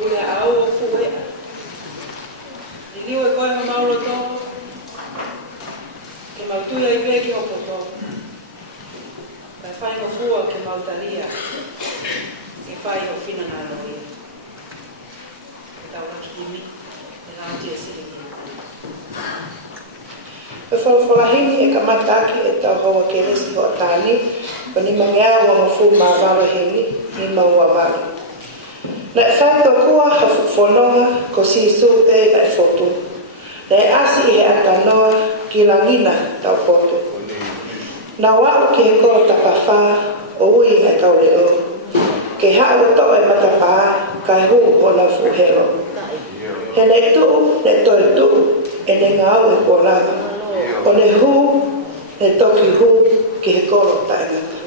ua au o fue. Liu e koe ma maulo tō, ke mautuia I pē ki opo tō. Kai whai no fua ke mautaria, ke whai o whina nā loia. E tau raki himi, e nā tia siri ni. E whawhorahini e kamataki e tau hoa ke resi ho atani, pa ni mangea wa mafu ma wala hini, ni maua wala. Na e whai tō kua hafu whanonga ko si su e e whotu. Na e asi he atanoa ki langina tau whotu. Na wau ki he koro tapawha o ui e kaure o. Ke hao to e matapā kai hu o na fuhero. He ne tuu, ne toi tuu, e ne ngau e kua lava. O ne hu, ne toki hu ki he koro tainata.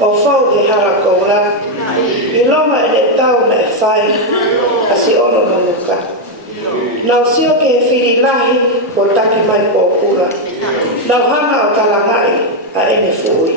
O fau he hara koura, I longa e ne tau na e whai, a si ono no muka. Nau sio ke he whiri lahi, o taki mai pōpura. Nau hanga o talangai, a ene fui.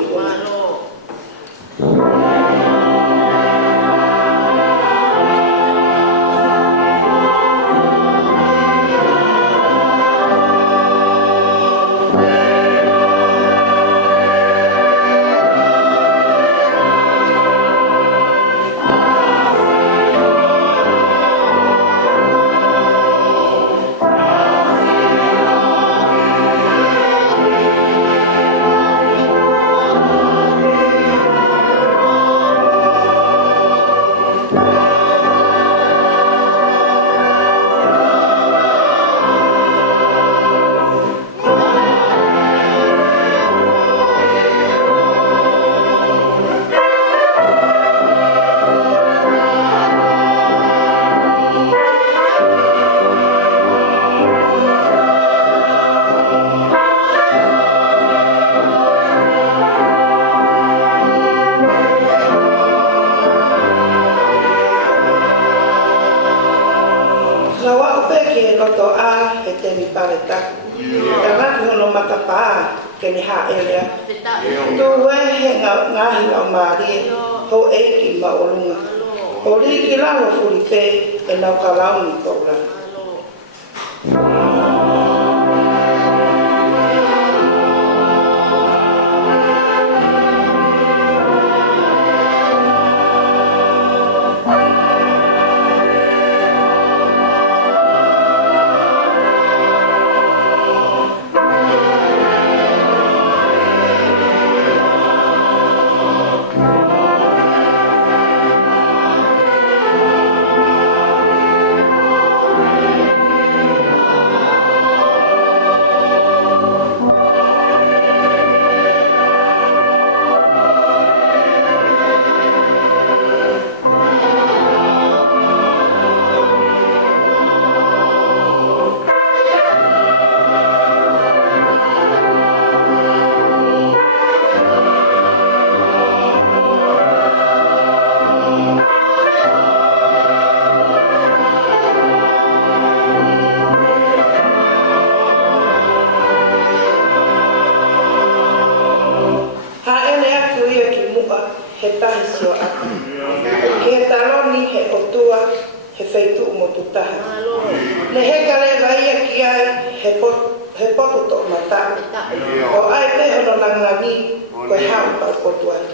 atu ia ki mua he tahi sio aka. Ki he taloni he otua he feitu mo tutaha. Le he kaleva ia ki ai he potu to mata. O ai te hono nangangi koe hau pa potu ai.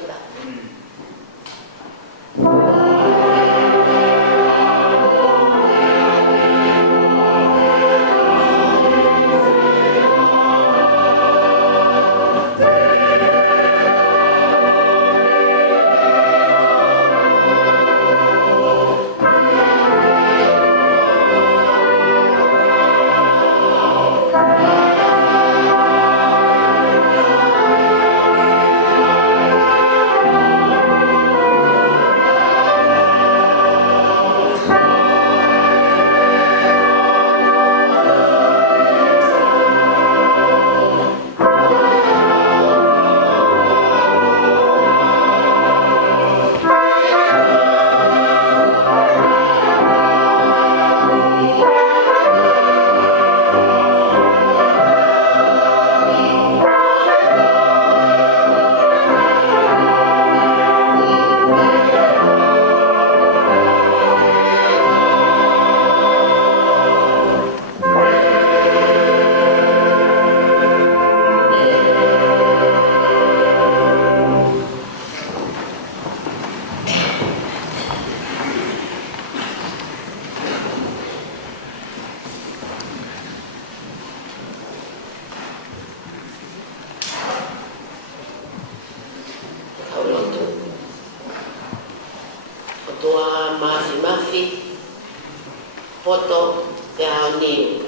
Poto te ao niu.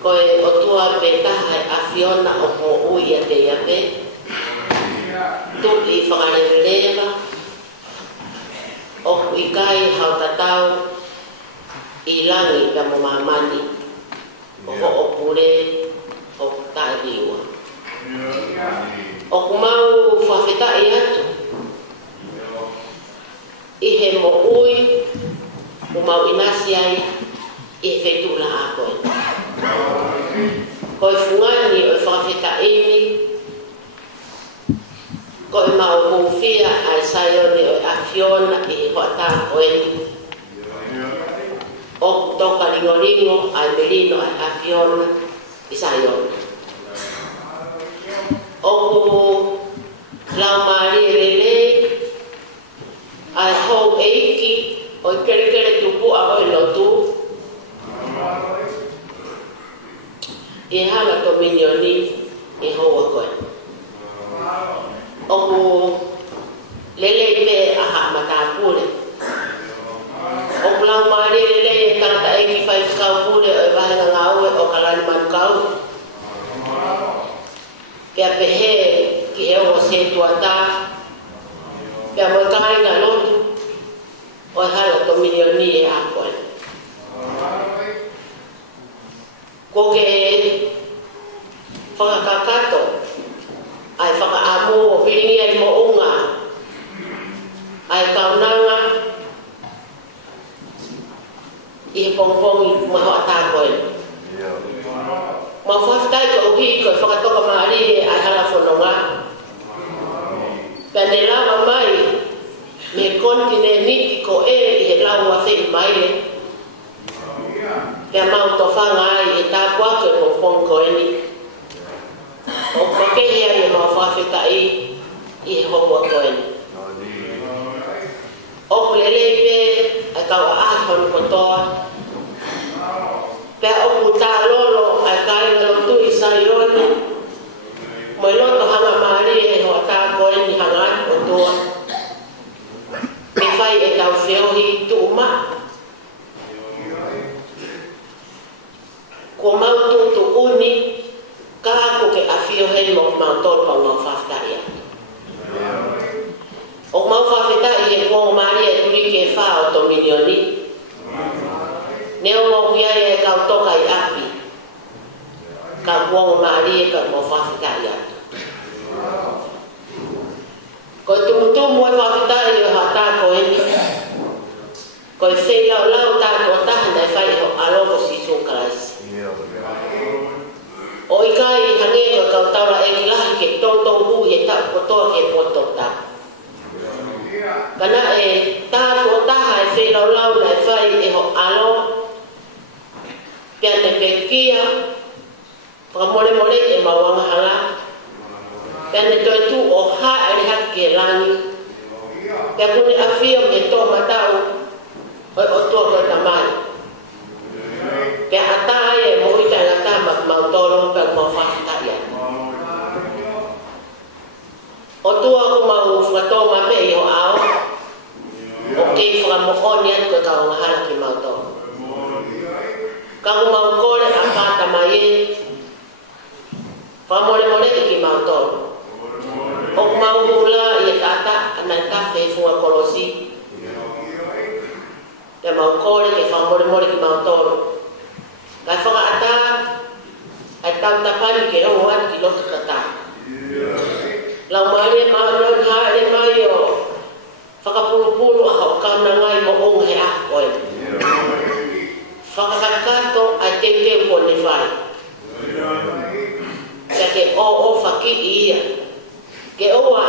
Koe o tua pe taha a Fiona o ho uia te iape. Tu I whakareweleva. O I kai hau tatau I langi ka mo mamani. O ho o pure o ta'iwa. O kumau whawheta I atu. I he mo ui. O mau inasi ai I whetu la a koe. Koe fungani o whawheta imi. Koe mau kouwhia ai saione o a Fiona I hoata koe. O toka ringoringo ai Merino ai a Fiona I saione. O ku lau maari rele ai hou eiki o kere tupu a hoi lotu. I hanga to minioni I hoa koe. O ku lele me a ha matapure. O ku lau maari lele e karata eiki whai whakau pure o e wahenga ngaue o kalani manukau. Pea pehe ki he o se tuata. Pea mo kāinga lotu. O halo to milioni e a koe. Ko ke whakakakato ai whakaamu o piringi ai mo unga ai kaunanga I he pongpongi maho ata koe. Ma whaftai ko uhi koe whakatoka maari ai hala whanonga. Pea ne lawa mai me kontine niti ko I he lau a whi maile. Pea mau to whanga ai e tā kua koe pongpong koe ni. O kakehi ai e mau whawheta I he hoa koe ni. O kulelei pe ai kau a ahonu kotoa. Pea o ku tā lolo ai kāinga lotu I saione. Moi loto hanga maari e hoa tā koe ni hanga ai kotoa. Me whai e tau whiohi tu uma. Ko mau tu uni, ka ko ke awhio hei mo mau tolpa o mau whawhtai atu. O mau whawhetai he kuongo maari e turi ke wha o to milioni. Neo mo kia e kau toka I api. Ka kuongo maari e ka mo whawhetai atu. Ko tumutumu e whawhetai e hata koe ni. Ko e whei lau tātua tahana e whai ho aloko si sūkaraisi. O I kai hange ko kau taura e ki lahi ke tōtou hu he Pene toi tu o ha ere haki ke langi. Pea kuni awhia me tō matau o tua koe tamai. Pea atai e mo ita la tama mautoro pea mo whawhitaia. O tua ko mau whakatō mape i o ao. O kei whakamohoni atu koe kau ngahana ki mautoro. Kau mau kore a pāta mai e. Whamore ki mautoro. O mau hula i e tata anai tawhi funga kolosi. Te mau kore ke whamore ki mautoro. Kai whakaata ai tau tapani ke rongo atu ki loto tata. Lau maare maanau haere mai o whakapulupulu a hau kauna ngai mo onga he a koe. Whakakakato ai te kone whai. Ka ke o whaki i ia. Ke oa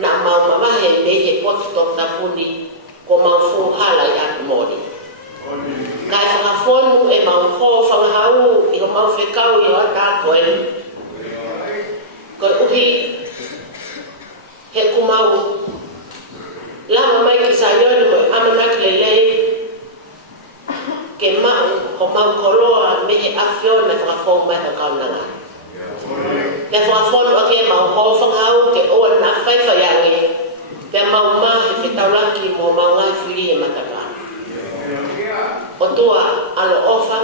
na mau mamahe me he potu tok na puni ko mau fuhala i atu mori. Kai whakafonu e mau ho whangahau i ho mau whekau i o ata koe. Koe uhi he kumau lama mai ki sa yoni mo amanak lelei ke mau ho mau koloa me he awhio na whakafonu mai ha kaunanga. Te whakafonu ake mau ho whangahau ke oa na whaiwhaiange te mau mahi whetaulanki mo mau ngai whiri e mataka. O tua alo ofa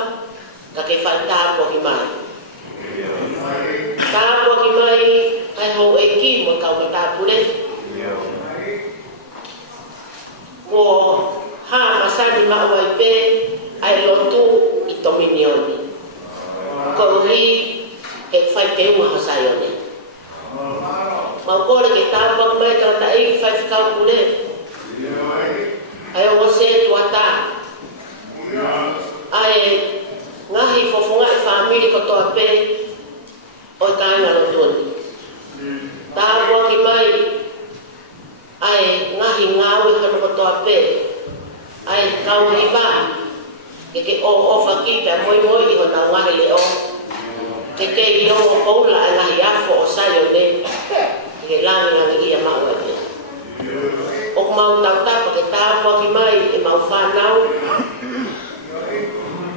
ka ke whai tāpua ki mai. Tāpua ki mai ai hou e ki mo kau ka tāpure. Ko ha masani maua i pe ai lotu i tominioni. Ko uri e whai te ua hasaione. Mau kore ke tāpua ki mai kau ta i whai whikau pule. Ai o se tuata. Ai ngahi fofonga i whamiri ko toa pe o i kāinga no tūni. Tāpua ki mai ai ngahi ngāu i hano ko toa pe ai kau i wā ke o whaki pia moi i hona ngahi le o ke i o poula ai ngahi afo o saio ne ke langi ia mau e pe. O mau tau tapa ke tāpua ki mai e mau whanau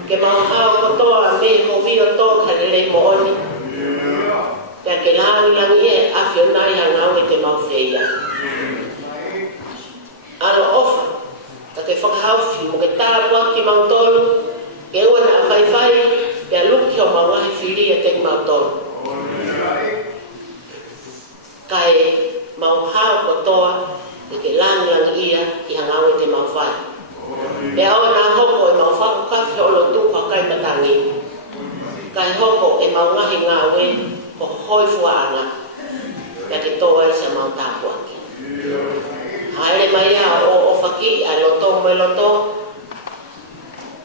ke mau hao kotoa me ko vio tō kalelei mo oni. Pea ke langi e awhio nai hangau e te mau whia. Alo ofa, ka ke whakahauwhi mo ke tāpua ki mau tolu, ke ua na whaiwhai, pea luki o mau ngahi whiri e te mau tolu. Kai mau hao kotoa ke langi ia i hangau e te mau whai. Pea o nā hoko e mau whakukawhi o lo tuka kai matangi. Kai hoko e mau ngahi ngāwe ko hoi fuaanga. Pea ke toa i sa mau tāpua ki. Haere mai a o whaki a loto me loto.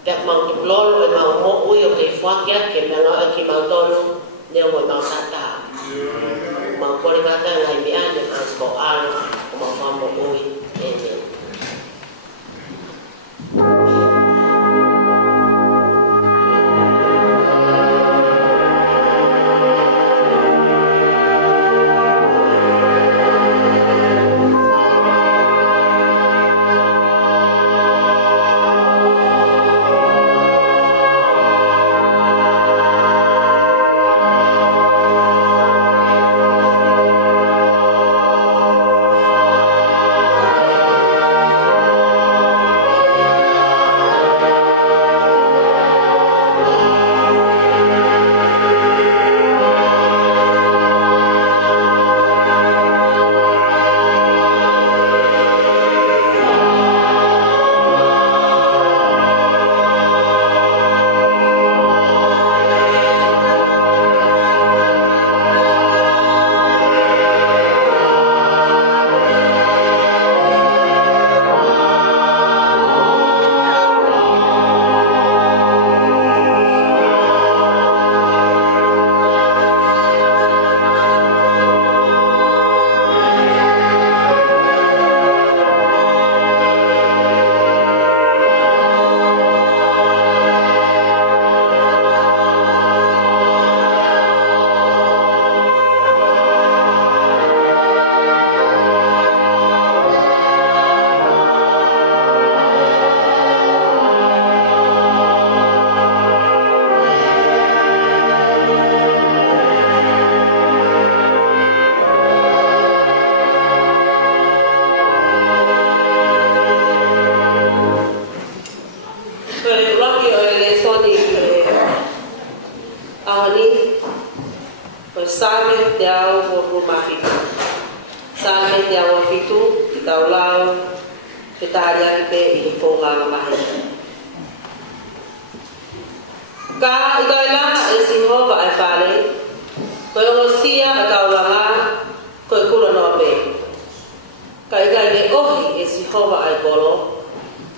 Pea mau tuplolo e mau mo ui o kei whakia ke mea ngā e ki mau tolu. Neo mo e mau tata. Mau kore kata ngai mi ane as ko alo o mau whamo ui e neo. same te au o ruma fitu. Same te au fitu, ki tau lau, ki tāri aki pe i whonga mahi. Ka i kai langa e Sihova ai whare, koe o sia a kaulanga, koe kura noa pe. Ka i kai le ohi e Sihova ai kolo,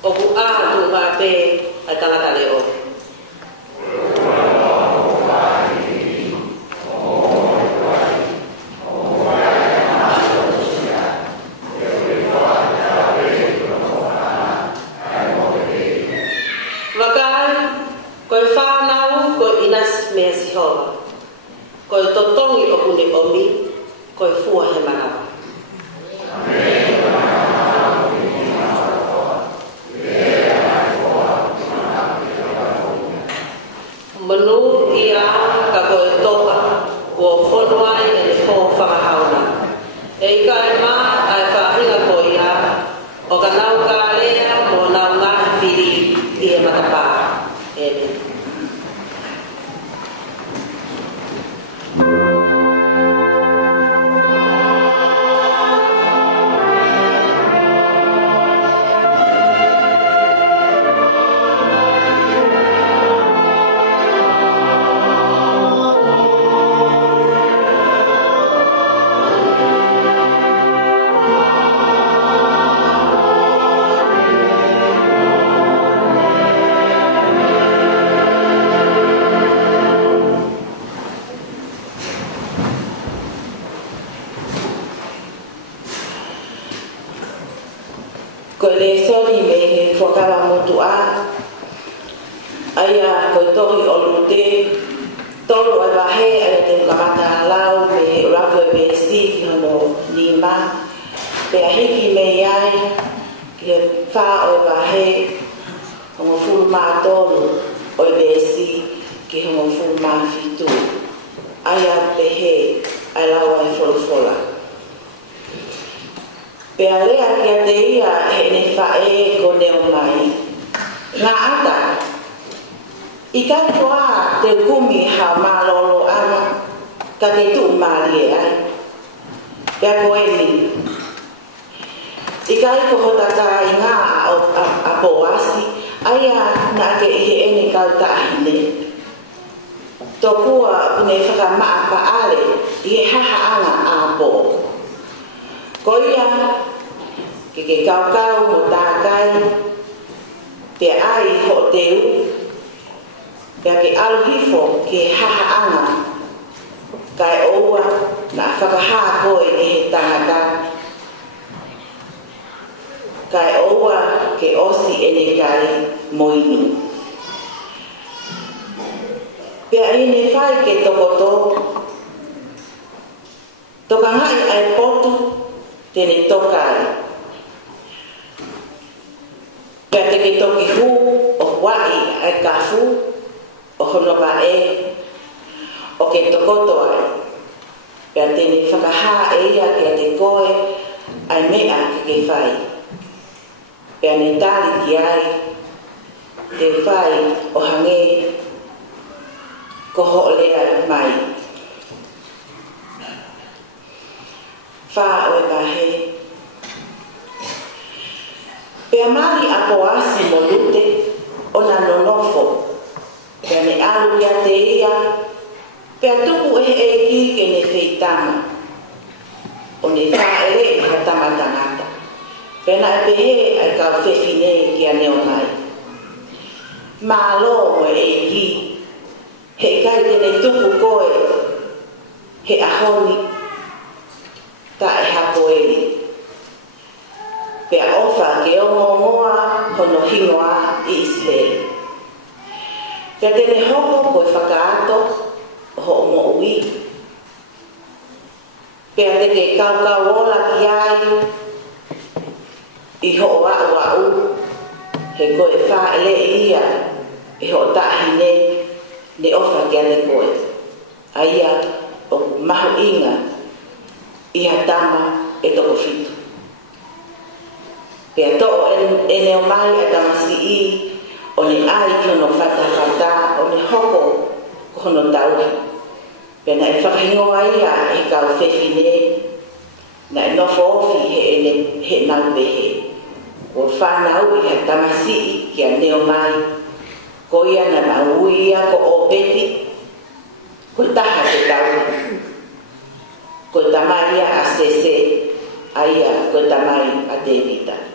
o ku ātu ngā pe ai tangata le ohi. Koe whānau, koe inas mea Sihova. Koe totongi o kune omi, koe fua he manawa. Manu ia ka koe toka, ua whonuai e le hō whakahauna. E i kai mā ai whahinga koe ia, o ka nau ka lea mo nau ngā whiri i he matapā. Amen. Koe le soli me he whakawa motu a, aia koe tohi o lute, tolu ai wahe aia te mkamata lau me he urapu e BSC ki hono lima, pe a hiki me iai ki he wha o e wahe hono fulu maa tolu o e BSC ki hono fulu maa fitu, aia pe he ai lau ai folofola. Pea lea ki a te ia he ne whae ko neo mai. Ngā ata, i kai toa te kumi ha malolo ana, ka te tu maari e ai. Pea ko e ni. I kai ko hotaka i ngā a poasi, aia nā ke i he ene kau tahine. Tokua pune whakamaa pa ale, i he haha anga a po. Ko ia, ke kaukau mo tākai, te ai ho teu, pea ke aluhifo ke haha anga, kai oua na whakaha koe e he tangata, kai oua ke osi ene kai moinu. Pea ine whai ke tokoto, toka ngai ai potu, tene tokai. Pea te ke toki hu o wai ai kafu, o hono e, o ke tokoto ai. Pea tene whakaha e ia ke te koe, ai mea ke whai. Pea ne tari ki ai, te whai o hange, ko ho lea mai. Wha o e wahe. Pea mari a poasi mo lute o na nonofo. Pea ne alu kia te ia. Pea tuku e ki ke ne feitama. O ne wha e hatama tangata. Pea na e pehe ai kau whewhine kia neo mai. Malo mo e ki. He kai tene tuku koe. He ahoni. Ta e hako eli. Pea ofa ke ongo ngoa hono hingoa i Israel. Pea tene hoko koe whakaato ho mo ui. Pea te ke kaukau ola ki ai i ho au he koe wha ele ia e ho tahine ne ofa ke ane koe. Aia o mahu inga i hatama e toko fitu. Pea to'o e neo mai a tamasi i o ne ai ki hono whata, o ne hoko ko hono tauhi. Pena e whakahingoa ia e kau whewhine na e nofo ofi he nau pehe. Ko whanau i he tamasi ki a neo mai. Ko ia na nau ia ko o peti. Ko taha te tau. Ko tamai ia a sese. Aia ko tamai a Devita.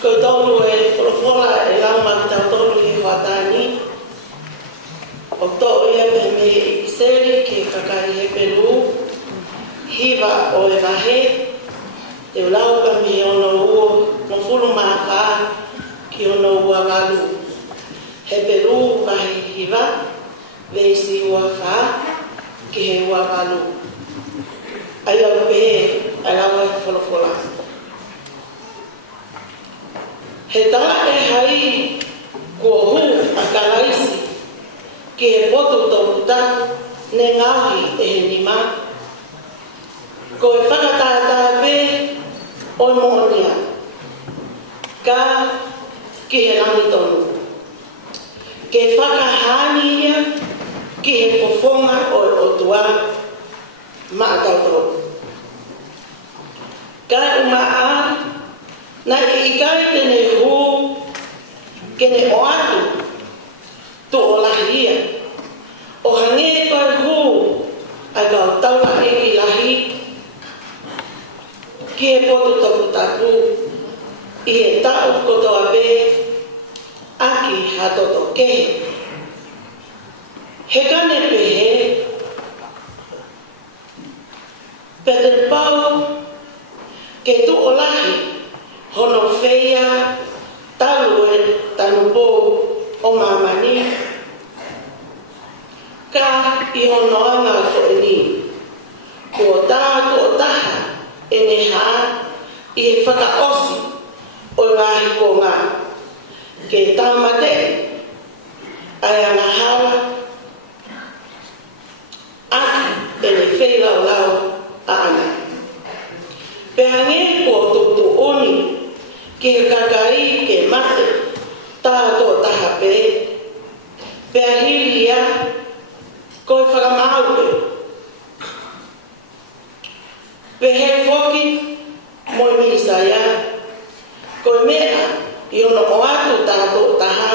Ko tolu e wholofola e lau maki tau tolu i Huatani. O tō ia me me i seri ki kakari he Peru. Hiva o e wahe. Te ulau ka mi ono uo mofulu maha ki ono ua walu. He Peru wahe hiva. Veisi ua wha ki he ua walu. Ai au pehe alawa e wholofola. He tā e hai kua hu a karaisi ki he potu tōku taku ne ngāhi e he nima. Ko e whakatātā pē o mohonia. Ka ki he rangi tonu. Ke whakahani ia ki he fofonga o e otua maatautoru. Ka umaa na i kai tene hu kene o atu tu o lahia o hange kai hu a kau taula e ki lahi ki e potu taku taku i he tau kotoa be aki hatoto kehe he kane pehe pete pau ke tu o lahi hono feia talu e tanu po o mamani ka i hono anga ko e ni ko tā ko taha e ne ha i he whakaosi o i wahi ko ngā ke tāmate ai anga hala aki e ne whei lau lau a ana pehange ko tutu oni ke kakai ke mate tātō taha pē peahiri ia koe whakamahau pē pehe whoki moi misa ia koe mea i ono o atu tātō taha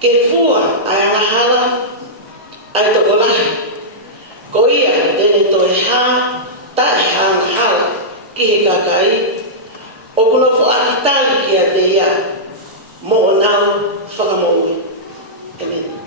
ke fua ai angahala ai toko lahi ko ia tene toi ha tae ha angahala ki he kakai o kuno fo akitali ki a te ia mo o nau whakamoui. Amen.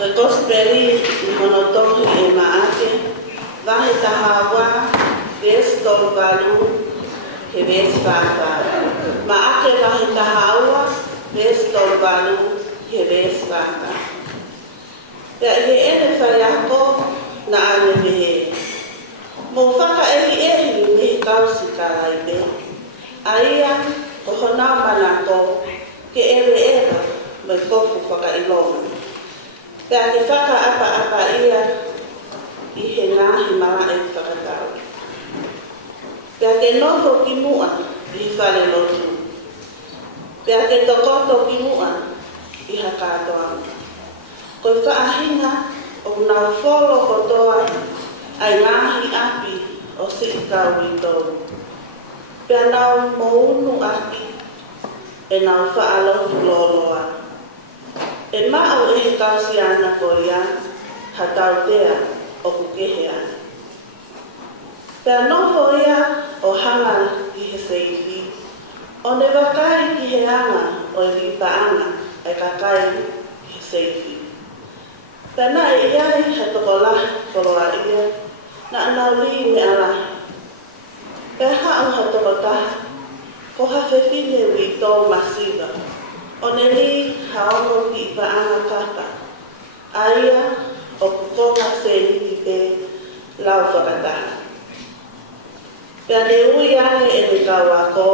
Gospeli i monotohi e maake, vahe tahawa, ves tolvalu, he ves fafa. Maake vahe tahawa, ves tolvalu, he ves fafa. Ya he ene whaiako na ane mehe. Mo whaka ehi me kausi karaibe. Aia, o honau manako, ke ere me kofu whaka ilonga. Pea te whaka apa ia i he ngāhi maa e whakatau. Pea te noho ki mua i whare lotu. Pea te tokoto ki mua i hakatoa. Koe whaahinga o nau wholo kotoa ai ngāhi api o si kau i tau. Pea nau mounu aki e nau whaalotu loloa. E mao e he kausi ana ko ia, ha tau tea o kukehe ana. Pea nofo ia o hanga i he seifi, o ne wakai ki he anga o e lipa anga e kakai i he seifi. Pea na e iai ha tokola koroa ia, na anauri me ala. Pea hao ha tokotaha, ko hawhewhine wi tō masiva. O ne li haono ki pa anga kaka. Aia o kukonga se niti pe lau whakataha. Pea ne ui ane e ne kawako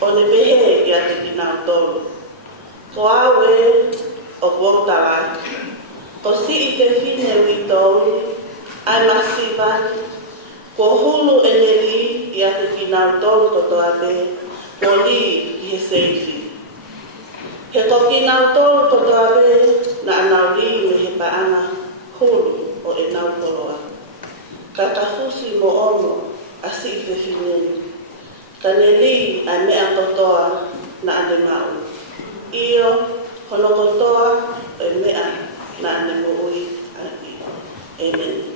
o ne pehe i ate ki nau tolu. Ko awe o kuotala. Ko si i te whine ui tolu, ai masivani. Ko hulu e ne li i ate ki nau tolu kotoa pe, ko li i he seifi. He toki nau tolu kotoa re na anau li me he paanga hulu o e nau toloa. Ka kafusi mo ono a si i whewhineni. Ka ne li a mea kotoa na ane mau. Io hono kotoa e mea na ane moui aki. Amen.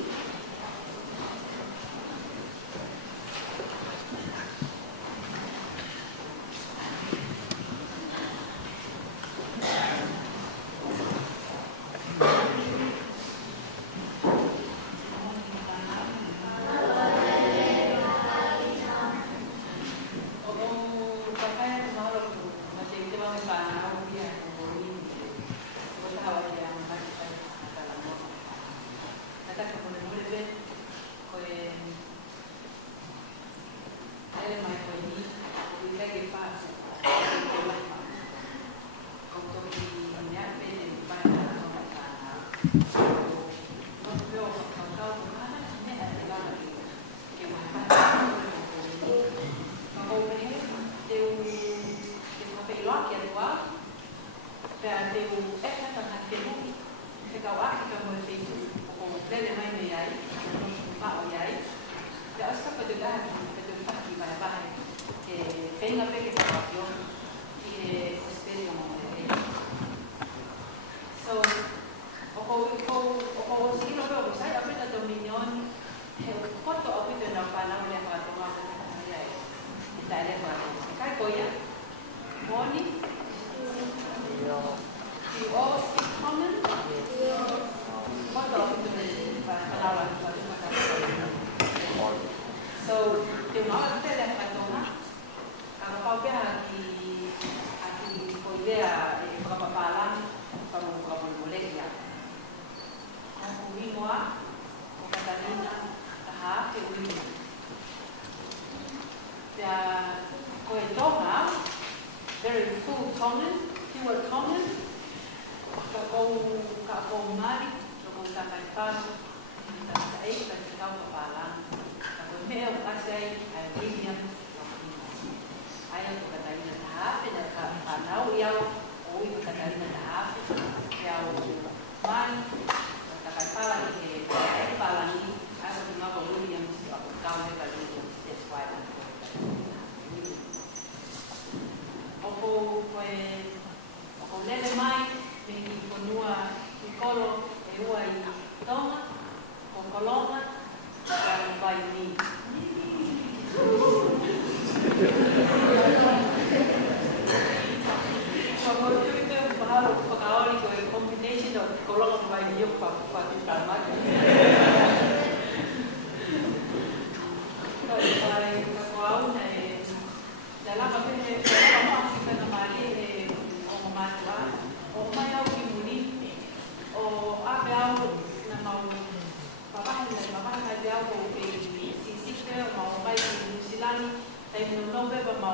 Pagkaoli ko yung combination of kolong at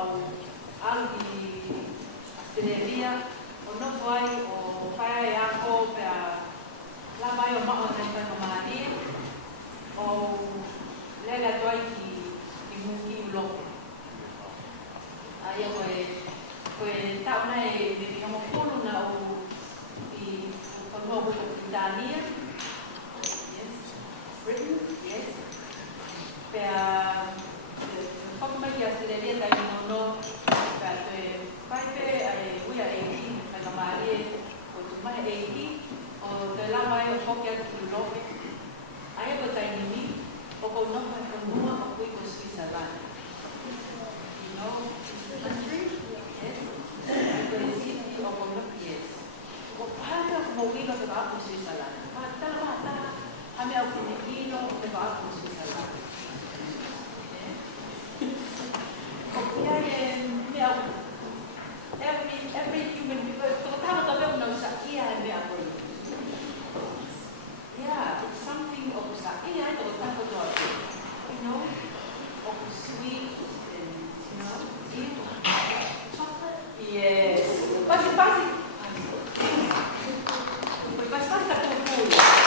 mau algi Australia o no vai o fai ako pa la mai o mau na pa mani o lega toi ki muki lo ai ko ta una e diciamo polo na o i quando ho Italia Britain, yes. Per come che Australia dai no per fai qui a Haiti, per Maria, o mai Haiti, o per la mai o pochi altri luoghi. Hai avuto in o con non fai con o qui con Switzerland. You know, country, yes. O con non yes. O para como vivo que va con Switzerland. Mata. A mia opinione che va con Switzerland. Every human being, tratava também não saquia é minha coisa. Yeah, it's something of saquia é tratava do, you know, of sweet and you know, deep chocolate. Yes, basic. Foi bastante profundo.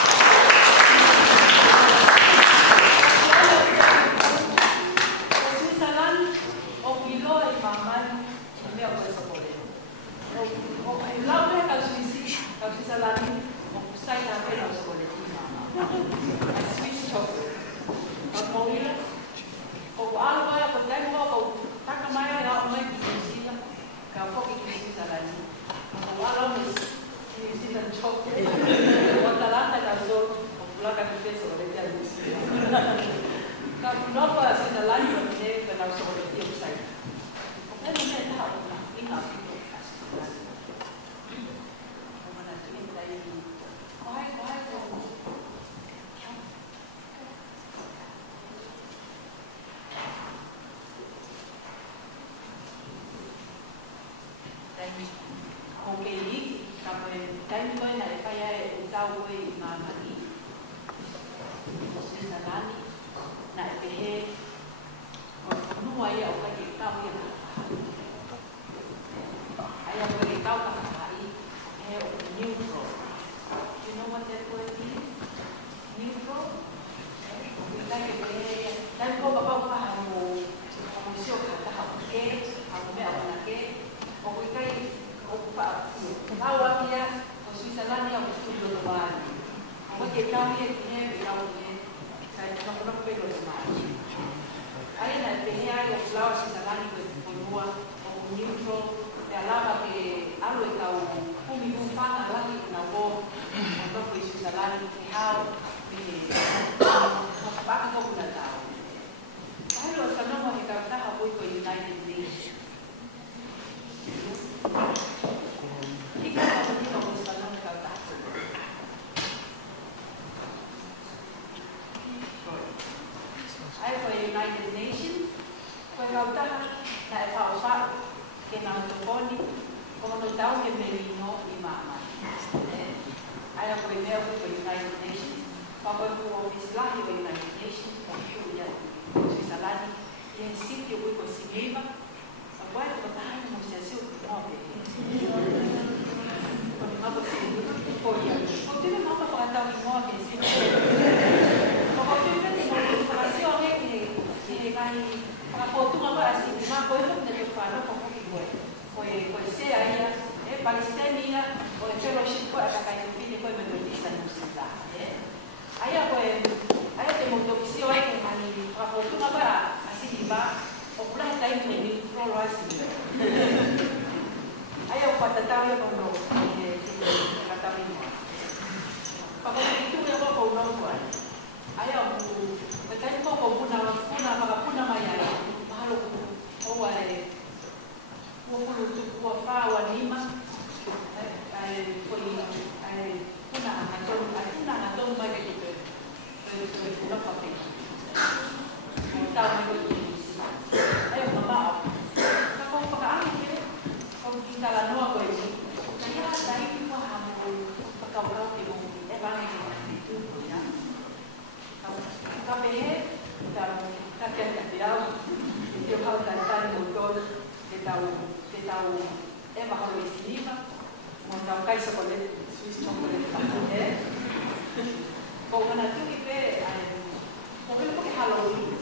chocolate, Swiss chocolate. Kau mana tu ipe, kau boleh pakai Halloween.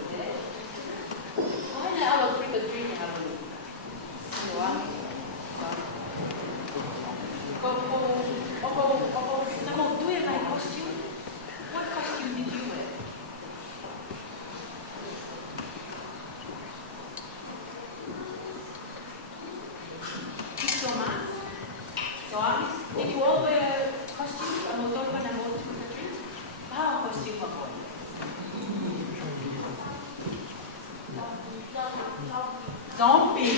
Kau hanya awal trick or treat Halloween. Semua. Kau nama tu yang naik costume. What costume did you wear? Did you all wear costumes? A motor when I go to the trip? How costume ako? Zombie.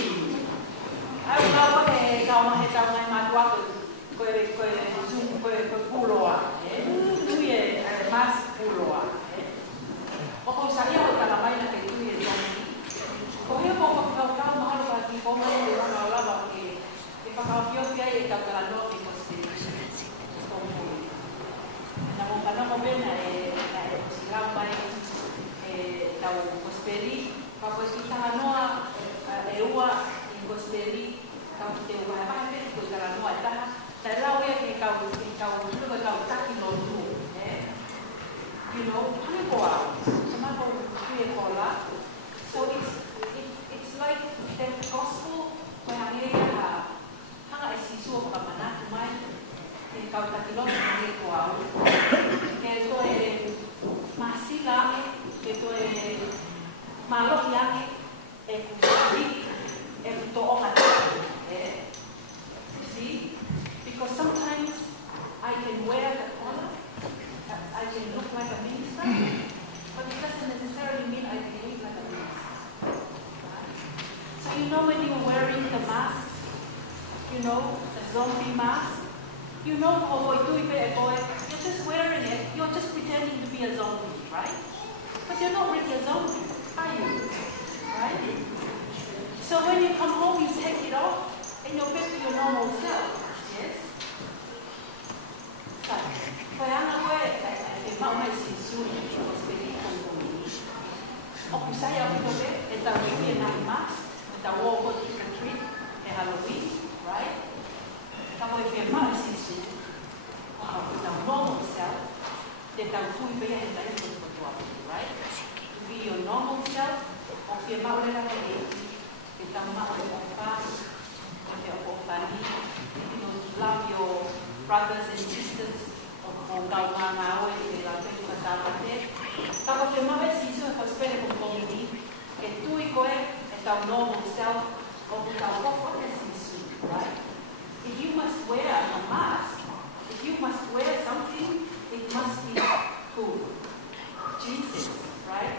Ay, ikaw mahitaw na yung matwa ko pulo tuye mas pulo o kung saya ko talabay na kay tuye zombie. Kung yung pagkakaw mahal ka, di ko may mga ipakawagyo-fiyay ikaw kalano ikaw sa namun kana ko ben sila may tao prosperi kapag kita ano ewa in prosperi kapag te wa pa pe ko kalano ata dalaw ya ikaw lugar taki no you know ano ko sama ko kuya kola so it's like the gospel kaya niya hanga isiso ka mana kumay ikaw takilon ng ikaw kaya ito masila ito malok yang toong at see because sometimes I can wear the collar I can look like a minister but it doesn't necessarily mean I behave like a minister so you know when you're wearing the mask you know the zombie mask you know, you're just wearing it, you're just pretending to be a zombie, right? But you're not really a zombie, are you? Right? So when you come home, you take it off, and you're back to your normal self, yes? Kaya nga ko may sisu ito, spedi kong kuminis. O kung saya ko ito, ito yung mask, ito walk or trick or treat, Halloween, right? Kalau firma sisi, kita normal self, kita tuh bayar yang lain betul-betul, right? To be your normal self, or firma boleh nak kita mau apa, kita apa ni, you know, love your brothers and sisters, or kau mau kita love your sahabat. Kalau firma sisi, kalau sepeda community, itu kita normal self, or kita apa sisi, right? If you must wear a mask, if you must wear something, it must be who? Jesus, right?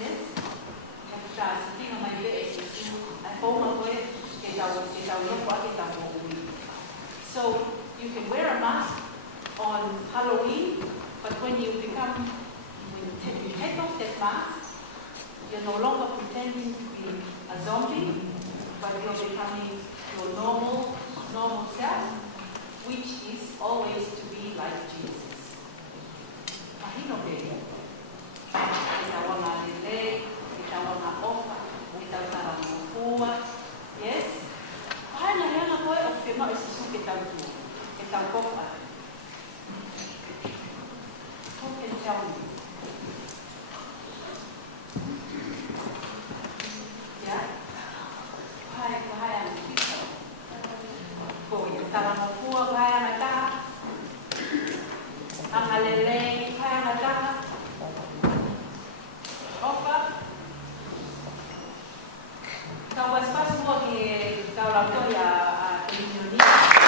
Yes? So you can wear a mask on Halloween, but when you take off that mask, you're no longer pretending to be a zombie, but you're becoming your normal self, which is always to be like Jesus. Mahino bebe. Kita wana lele, kita wana ofa, kita wana mufua. Yes? Kaya na ko ay ofema isisu kita tu. Kita ofa. Who can tell me? Yeah? Kaya Kalau mau puas kaya mata, ang alele kaya mata, opa. Kalau pas semua di kalau tu ya Indonesia.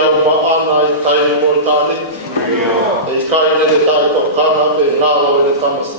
ia maana I taini mo I tāli. E kai nene tai tokanga pe ngalo e le tamasi.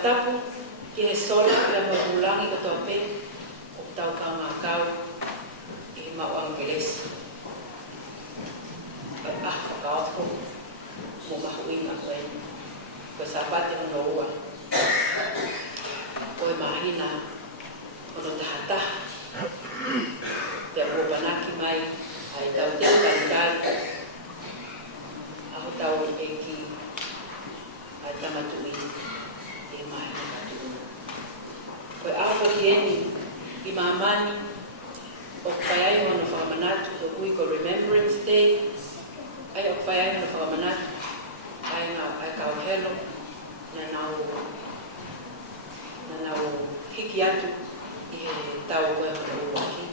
Tapu ki he sola la morulangi ko tope o tau ka makau I mau angeles ka whakaopo mo mahuinga koe ko sabate no ua koe mahina ono tahataha te ua panaki mai ai tau te kalikali aho tau eki ai tamatui koe awha ki eni I mamani o whaiai hono whakamanatu o kui ko Remembrance Day ai o whaiai hono whakamanatu ai kau helo na nau hiki atu I he tau koe hono uaki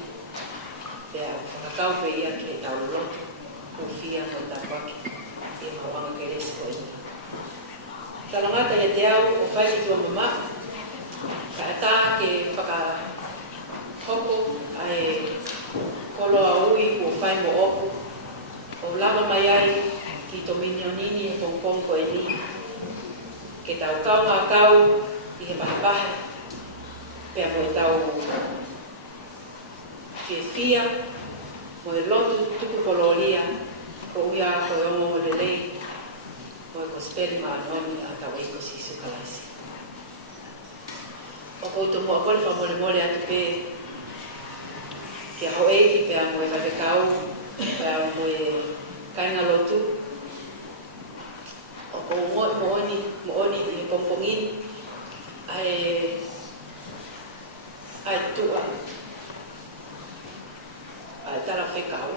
pea whakakau pe ia ke tau loto o whia ko tāwaki mau anga ke resko eni Talangata he te au o whai ki tua mama Ka ke whaka hoko ai kolo a ui o whai mo oku. O lava mai ai ki to minionini e pongpong ko e ni. Ke tau kau ngā kau i he pahe pea mo e tau ke fia mo e lotu tuku koloria ko uia ko e ongo mo lelei mo e ko speli ma anoni a tau e ko sisu kalaisi. O koutou mo akole wha mole mole atu pe kia ho eiki pea mo e whakekau, pea mo e kainga lotu. O kou mo oni i pompongin ai tua, ai tala whekau.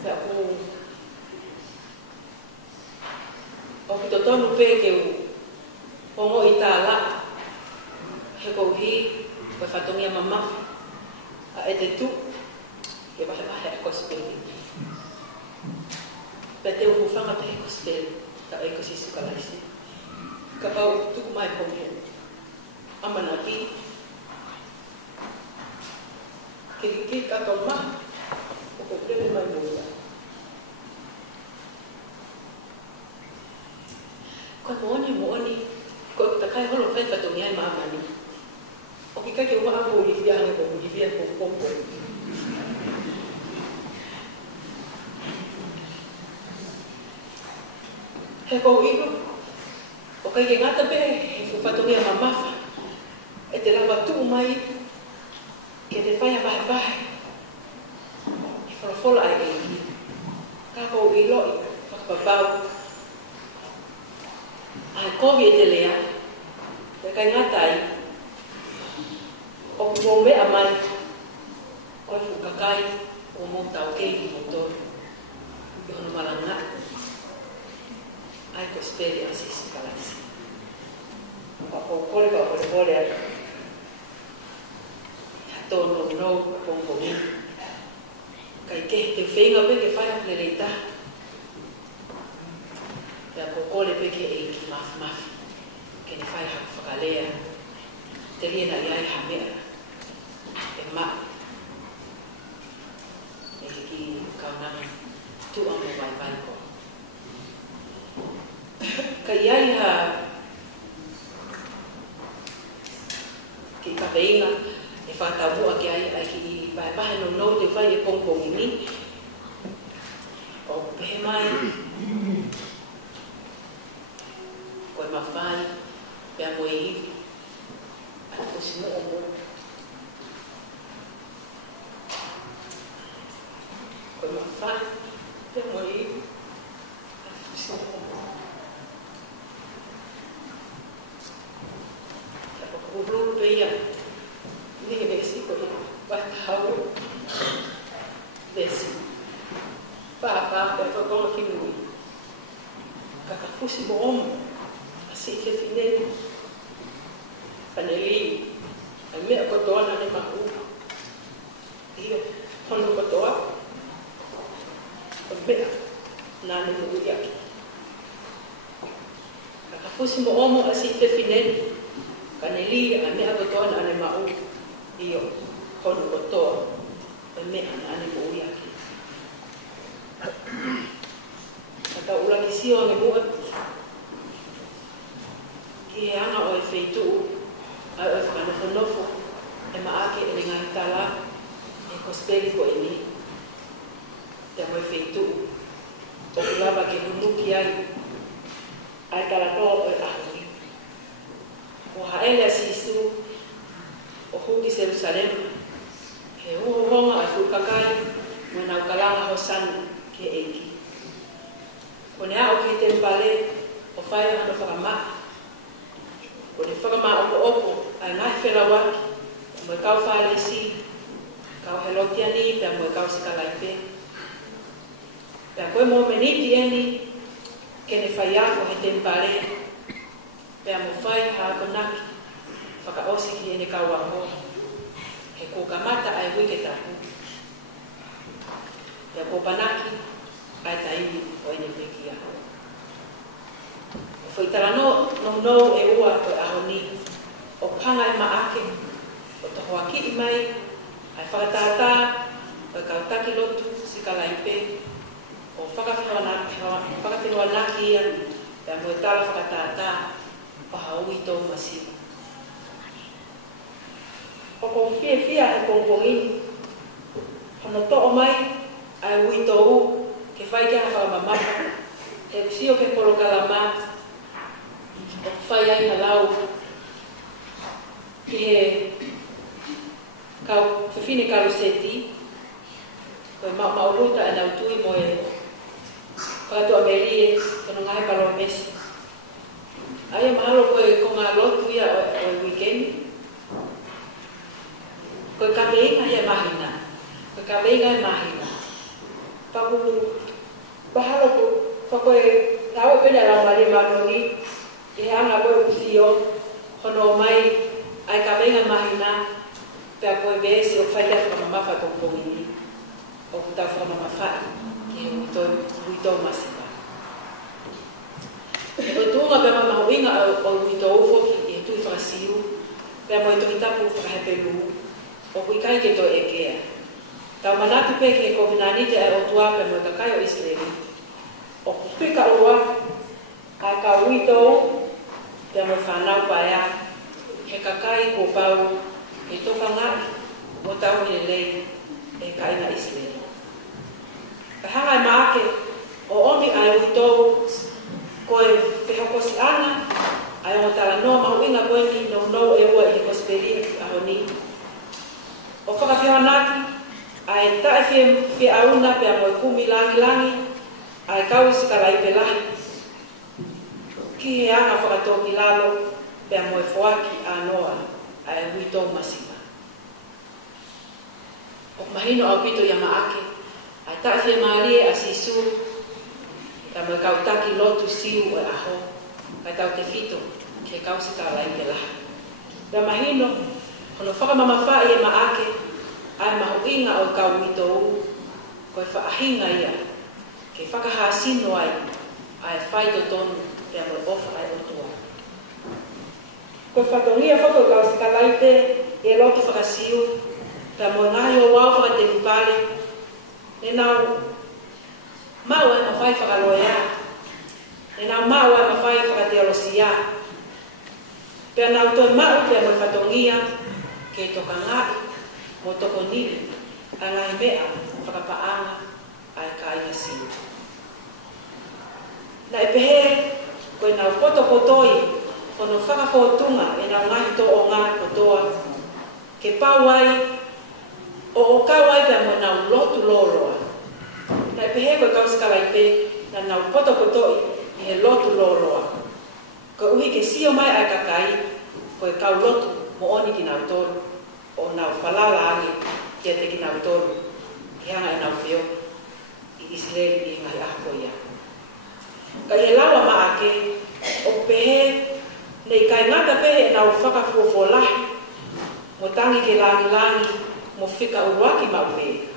Pea o ki to tonu pe ke u hongo i tā la, he kou hi, koe whatongia mamafi, a e te tu, ke wahe a kospeli. Pea te uhu whanga te he kospeli, ka e kosisu kalaisi. Ka pau tuku mai hongo, amana ki, ki kato maha, o ko preme mai moia. Koe mo oni, ko ta kai holo fai fatongi ai mamani. O ki kai ke ua ambo ulifia ane ko ulifia ko pompo. He ko iko, o kai ke ngata pe, he fu fatongi a mamafa. E te lawa tu mai, ke te whai a vahe. I wharafola ai ke i. Ka ko ilo i, whakapapau. Ai kovi e te lea, te kai ngatai, o kuo mea mai, o fukakai, o mo tau kei ki motor, i hono malanga, ai ko speri a sisi kalasi. Ka kore ai, tono no pongpongi, kai ke te whenga pe ke whai a plereita, pea kokole peke e ki mafi, ke ne whai haka whakalea, te liena i ai hamea, e maa, e ki kaunami, tu amo vai ko. Ka i ai ha, ki ka veinga, e whatabua ki ai ki i pahe no te whai e pongpongi ni, o pehe mai, koe mawhai, pea mo e iwi, a fusi mo o mo. Koe mawhai, pea mo e iwi, a fusi mo o mo. Pea ko kuhuru pe ia, ni vesi ko i watahau, vesi. Paa, pea ko kono ki nui. Kaka fusi mo o mo. Si ke finei, paneli, ai mea kotoa na ne mahu. Ia, hono kotoa, o mea, na ne mahu iaki. Kaka fusi mo omo a si ke finei, paneli, ai mea kotoa na ne mahu. Ia, hono kotoa, o mea na ne mahu iaki. Kaka ula kisio ne mua, ki e anga o e wheituu, ai o e whakanofo, e maake e ngai tala, e kosperi ko e ni. Te mo e wheituu, o kulava ke hunuki ai, ai kalatoa o e ahuri. O haele a sisu, o huki Jerusalem, he honga ai fukakai, mo e nau kalanga ho san ke eiki. Ko ne ao ki te mpale, o whaia ano whakamaa, ko ne whakamaa opo, ai ngahi whelawaki, mo e kau whalesi, kau helotiani, pia mo e kau sikalaipe. Pia koe mo meniti eni, ke ne whai ako he tempare, pia mo whai hako naki, whakaosi ki ene kau aho, he kōkamata ai wike tahu. Pia kōpanaki, ai taimi o ene peki aho. foi talano no e ua ko ahoni o panga e maake o to hoaki mai ai whakatata o kautaki lotu si kalaipe o whakawhina naki ia e a moe tala whakatata o haui tō masima. O ko fia e kongkongini hono to'o mai ai ui tō u ke whai kia whakamamata e usio ke kolokalama o whai ai na lau ki he kau whiwhine karuseti koe mauruta e nau tui mo e whakatua merie kono ngahe karo mesi. Ai mahalo koe ko ngā lotu ia o weekend koe ka meinga ia mahina koe ka meinga ia mahina paku mahalo ko whakoe nao pena lau mare manoni e hanga koe usio hono mai ai ka meinga mahina pea koe vesi o whaia whakamamafa tō kongini o kuta whakamamafai ki he uito masipa. E koe tūnga pea mamahuinga o uito ufo ki e tui whakasiu pea mo i toki tapu whakahepelu o kui kai ke tō e kea. Tau manatu pe ke COVID-19 e o tua pea mo i kakai o Islami o kupui ka ua a ka uito pea mo i whanau paea he kakai ko pau e toka ngai mo tau ni lei e kaina Islami. Ka hanga e maake o omi ai uito koe whihokosi ana ai o tala noa mahuinga koe ni no e ua i kosperi ahoni. O whakawhiwanaki ai tae whi auna pea moe kumi langi ai kau sikalai pelahi. Ki he anga whakatoki lalo pea moe whoaki a noa ai huito masima. O mahino au pito ia maake ai tae whi maarie a sisu ta moe kautaki lotu siu o aho kai tau te fito ke kau sikalai pelahi. Pea mahino hono whakamamawhai e maake ai mahuinga o kau mito koe whaahinga ia ke whakahasino ai whai to tonu pea moe ofa ai o tua. Koe whatongia whako kau sikalai te e lotu whakasiu pea moe ngahi o wau whakateni pale ne nau mau ai mawhai whakaloea ne nau mau ai mawhai whakateolosia pea nau toi mau pea moe whatongia ke toka ngai mo toko nili a ngai mea whakapaanga ai ka aina siu. Na e pehe koe nau potopotoi kono whakawhotunga e nau ngahi tō o ngā kotoa ke pauai o kawai pia mo nau lotu loloa. Na e pehe koe kausikalai pe na nau potopotoi i he lotu loloa. Koe uhi ke sio mai ai kakai koe kau lotu mo oni ki nau tolu o nau whalala ange kia te ki nau tolu ki hanga e nau whio i Israeli i ngai ahko ia. Ka i he lawa maake o pehe nei kai ngata pehe nau whakafuofolahi mo tangi ke langi mo whika uruaki maupe.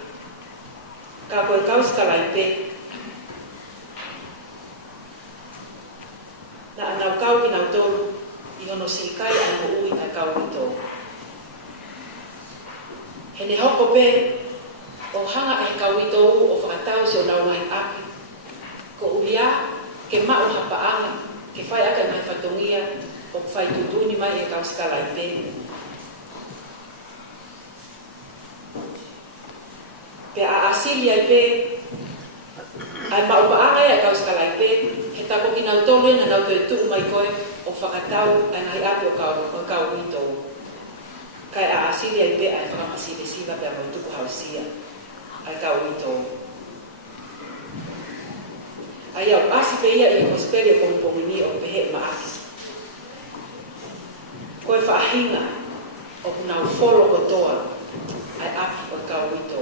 Ka koe kauskalai pe na nau kau ki nau tolu i hono si kai ai mo ui ai kau i tō. He ne hoko pe o hanga ai kau i tō o whakatau si o nau ngai api. Ko uria ke mau hapaanga ke whai aka mai whatongia o whai tutuni mai e kau skalai pe. Pe a asili ai pe ai maupaanga e kau skalai pe he tako ki nau tolu na nau te tuu mai koe o whakatau ai ngai api o kau i tō. Kai a asili ai pe ai whakamasive siva pe a moi tuku hausia ai kau i tō. Ai au asi pe ia i kosperi o kongpongini o pehe maaki. Koe whaahinga o kunau wholo kotoa ai api o kau i tō.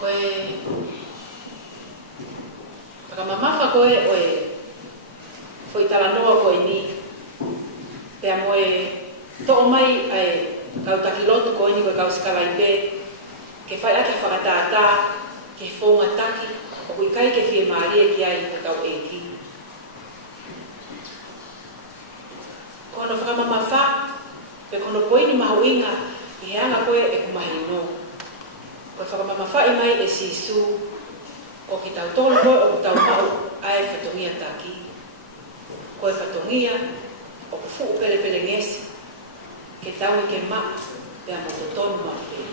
Koe whakamamafa koe oe foi tala noa koe ni pea moe to'o mai ai kau taki lotu koe ni koe kau sikalai pe ke whai ake whakatata ki ke fonga taki o kui kai ke fie maria ki ai ko tau eki. Kono whakamamafa, pe kono poini mahuinga i anga koe e kumahino. Koe whakamamafa i mai e sisu o ki tau tolu koe o ki tau mau ai whatongia taki. Koe whatongia o ku fuu pere pere ngesi ke tau i ke maa pe a mototonu maa pe.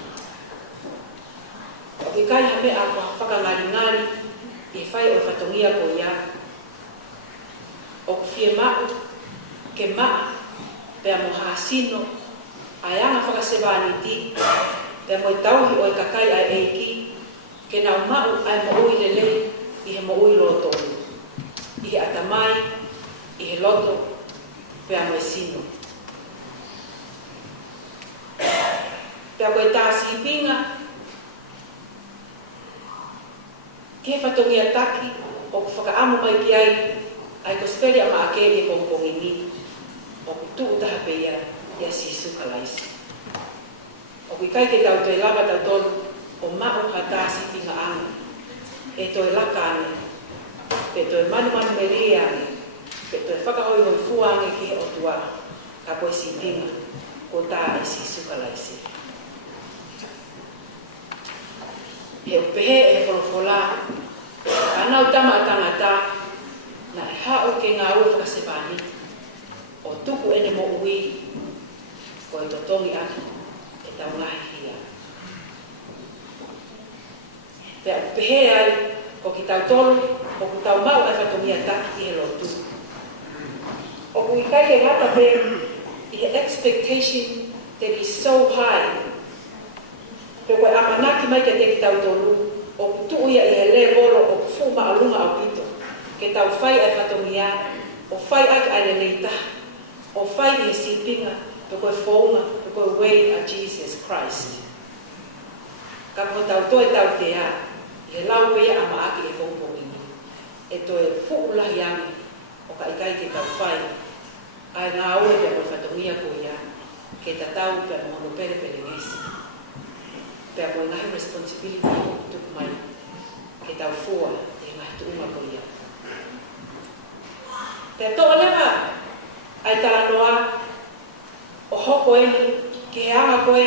O ki kai hame a kua whakangari i whai o whatongia ko ia. O ku fie maa ke maa pe a moha sino ai anga whakasewani ti pe a moe tauhi o e kakai ai eiki ke nau mau ai mo ui lele i he mo ui loto i he atamai i he loto pe a moe sino pe a koe tāsi pinga ke whatongia taki o ku whakaamu mai ki ai ko speri a maa ke e pongpongi ni o ku tuu taha pe ia sisu kalaisi. O ku kai ke tau toi lava tau tonu o mao ka tāsi tinga anga. E toi lakane, pe toi manu meri ane, pe toi whakahoi hoi fuange ki he o tua, ka koe si tinga, ko tā e sisu kalaisi. He upehe e wholofola, anau tama tangata, na e hao ke ngā ua whakasepani. O tuku ene mo ui ko e totongi aki e tau ngahi hia. Pea pehe ai o ki tau tolu o ku tau mau ai whatongia taki i he lotu. O ku ikai ke ngata pe i he expectation that is so high. Pe koe amanaki mai ke te ki tau tolu o ku tuu ia i he le volo o ku fu maalunga au pito ke tau whai ai whatongia o whai ai ai le leitaha. O whai i si pinga, pe koe whaunga, pe koe way a Jesus Christ. Ka koe tau toe tau te a, i he lau pea a maaki e whaupongini. E toe fuulahi angi, o ka ikai te tau whai. Ai ngā ue pe koe whatongia ko ia, ke ta tau pe a mohono pere pere ngesi. Pe a koe ngahi responsibility o tuku mai, ke tau fua e ngahi tuunga ko ia. Pe a toa lewa, ai taranoa o hoko eni ki he anga koe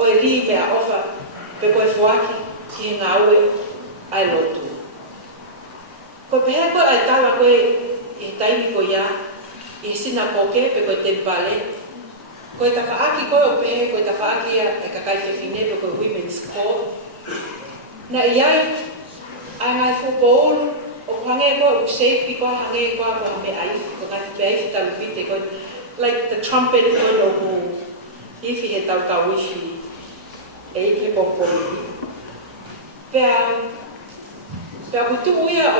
o e li me a ofa pe koe fuaki ki he ngā ue ai lotu. Koe pehe koe ai tala koe i he taimi ko ia i he sina poke pe koe tempale. Koe ta whaaki koe o pehe koe ta whaaki ia e kakai whewhine pe koe women's court. Na iai ai ngai fupoulu o hange ko o safety ko hange ko ko me ai ko ka te talu pite ko like the trumpet ko no ko if he tau ka wishi e ke po pe ko tu ia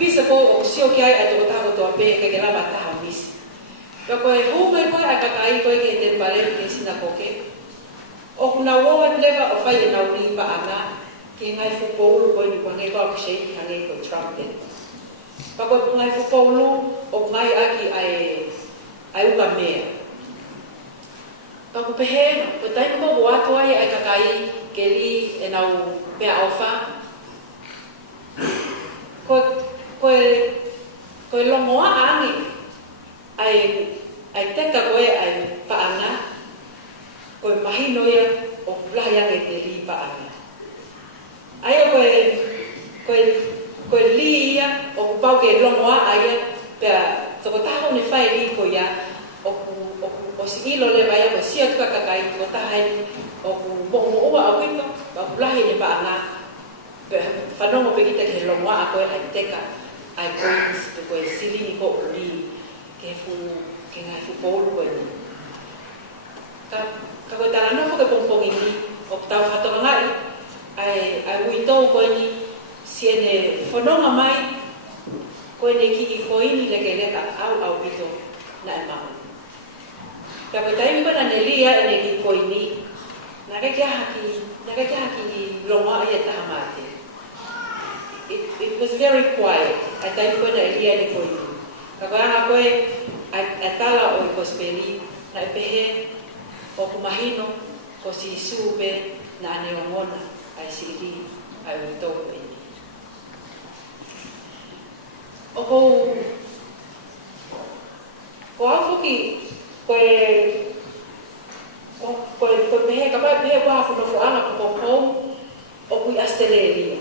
visa ko o sio ki ai to ta to pe ke la mata ha vis pe ko e ho mai ko ai ka ai ko ke te pare ke sina ko ke o kuna wo leva o fai na uni pa ana ke ngai fupolu ko ni ngai ko shake ngai ko trumpet. Pa ko ngai fupolu o ngai aki ai uka mea. Pa ko pehe ko tai mo wa to ai kakai ke li e nau pe ofa. Ko lo mo ani ai teka ko ai pa ana ko mahino ia o playa ke te li pa ana. Ai koe lia o ku pau ke longoa aia pe toko taho ne whai li ko ia o si ilo le vai o si atu kakai toko tahai o ku momo ua au ito o ku lahi ne pa anga pe whanongo pe kita ke longoa a koe ai teka ai koe silini ko uli ke ngai fu polu koe ni ka koe tala nofo ke pongpongi ni o ku tau whatonga ngai ai uitou koe ni si ene whanonga mai koe ne ki koe ni leke leka au ito na e mahu. Ka koe taimi koe na ne lia ene ki koe ni na ke haki longa i e taha mate. It was very quiet. Ai taimi koe na e lia ene koe ni. Ka koe anga koe ai tala o i kospeli na e pehe o kumahino ko si supe na ane ongona ai si li ai o tau e. O ko afoki ko mehe ka pai mehe wa fo no ana ko o kui Australia.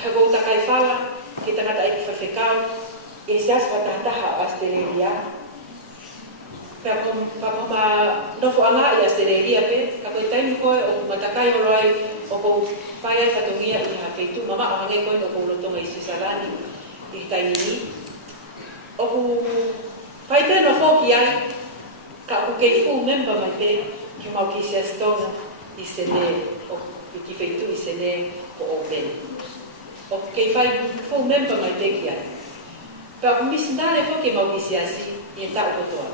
He ko takai fala ki tangata ai fafekau e sias patataha Australia. Papa no fo ana i Australia pe ka ko tai ko o matakai o ai o ko fai fatongia i ha feitu mama o hange ko o ko lotonga i Switzerland i tai ni. O ku fai te no fo ki ai ka ku ke fu member mai pe ki mau ki se stona i sene o ki feitu i sene o ben. O ke fai fu member mai pe ki ai. Pa ku misindale fo ke mau ki se asi i ta o to.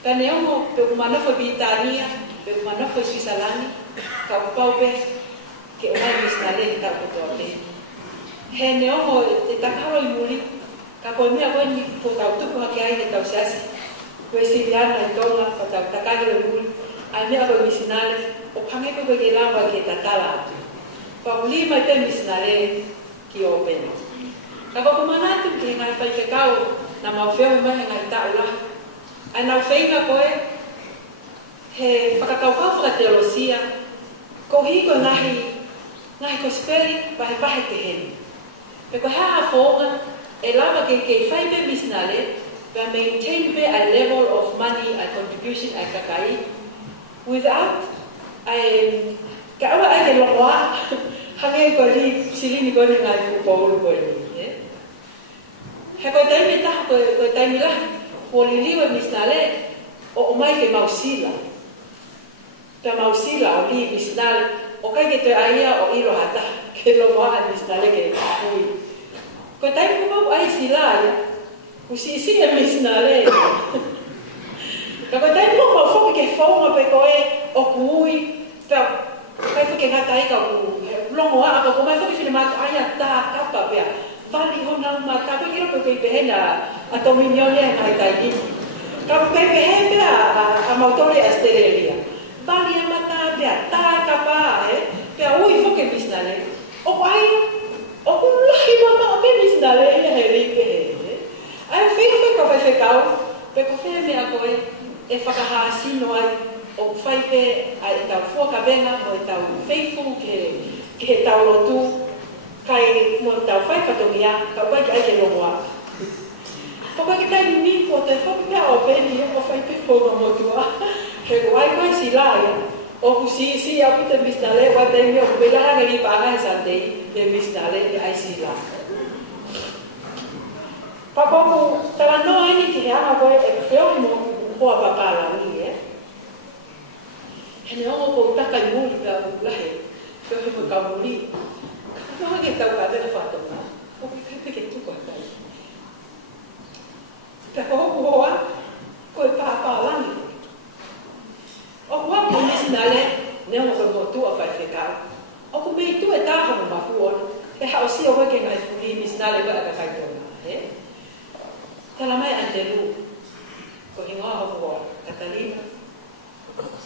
Ka neongo pe umanofo Britania, pe umanofo Switzerland, ka upau pe ke umai misnale ta kutote. He neongo te takaro i muri, ka koe mea koe ni ko tau tuku hake ai te tau siasi. Koe siriana i tonga, ka tau takaro i muri, ai mea koe misnale, o pange koe ke lawa ke tatala atu. Pa ulima te misnale ki o pena. Ka koe kumanatu ke ngai pai ke kau, na mawheo mai ngai tau lahi. Ai nau whainga koe, he whakakaukau whakateolosia, ko hiko ngahi ko speli pahe te heni. Pe ko haa whonga, e lava ke whai pe misnale, pe maintain pe a level of money, a contribution, a kakai, without, ka awa ai ke lokoa, hange ko li silini ko ni ngai kupaulu ko ni. He ko taimi taha, ko taimi lahi, ko liliwa misnale o mai ke mausila. Ka mausila o li misnale o kai ke te aia o ilo hata ke lo moa misnale ke kui. Ko tai ko mau ai sila ya. Ku si misnale. Ka ko tai ko mau fo ke fo pe ko e o kui. Pa kai fo ke ngata ai ka ku longo a ko mai fo ke filma ai ta kapa pe. Vali hona mata ko ilo pe behena atau minyolnya yang ada ini. Kalau PPH a motore Australia. Bali yang mata dia tak apa Kaya ui fo ke bisnale. O ai o lahi mama pe bisnale ya heri ke. Ai fei ka fa kau. Pe ko fe me ako e whakahasi no ai o fai pe ai tau fo ka venga mo tau faithful ke tau lotu kai mo tau fai fatongia ka wai ai ke lomoa. Papa kita ini ko te whakapea o peni o whai te whonga motua. He ko ai koe si la ya. O ku si apu te misnale wa te mea o pela hanga ni paanga e santei te misnale te ai si la. Papa ku tala noa ini ki he anga koe e whio mo hoa papala ni e. He ne ongo ko utaka i muli ka ulahe. Whio mo ka muli. Ka noa ke tau ka tena whatonga. O ki kai peke tuko hatai. Ka hoku hoa, koe pāpālangi. O kua ko misnale, neo ko motua whai whekau. O ku mei tu e tāha mo mafuon, ke hao si o wake ngai furi misnale wa aka kai tōna. Tala mai Andelu, ko hingoa hoku hoa, Katalina.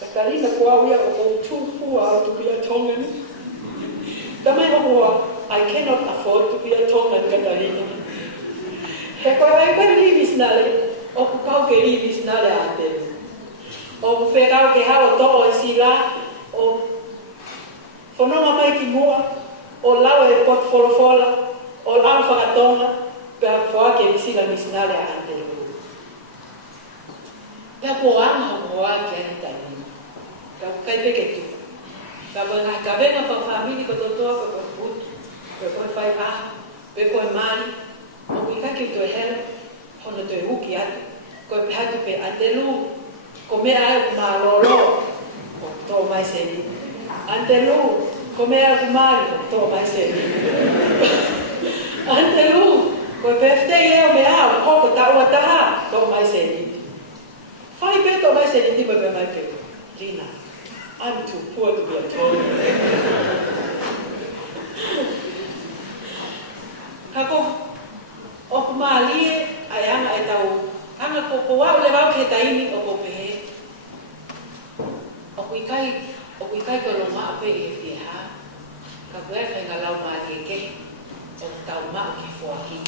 Katalina kua wia o ko tūpua o tupia Tongan. Tamai hoku hoa, I cannot afford to be a Tongan, Katalina. He koe ai koe li misnale, o ku kau ke li misnale a te. O ku whekau ke hao to'o e sila, o whanonga mai ki mua, o lau e pot wholofola, o lau whakatonga, pe a whoa ke li sila misnale a te. Pea po anga o mua ke ani tani. Ka kai peke tu. Ka venga pa famili ko totoa pe koe putu, pe koe whai aha, pe koe mani, o kui kaki to hera, hono to e uki atu, koe pehatu pe Andelu, ko mea ai ma lolo, o tō mai seni. Andelu, ko mea ai kumari, o tō mai seni. Andelu, koe pefte eo mea au, hoko taua taha, tō mai seni. Whai pe tō mai seni tima pe mai pe, Lina, I'm too poor to be a Tongan. Kako, o ku maalie ai anga e tau anga ko wau le wau ke taimi o ko pehe o ku ikai ko lo maa pe e fiha ka wea whai ngā lau maari e ke, o tau maa ki fuaki,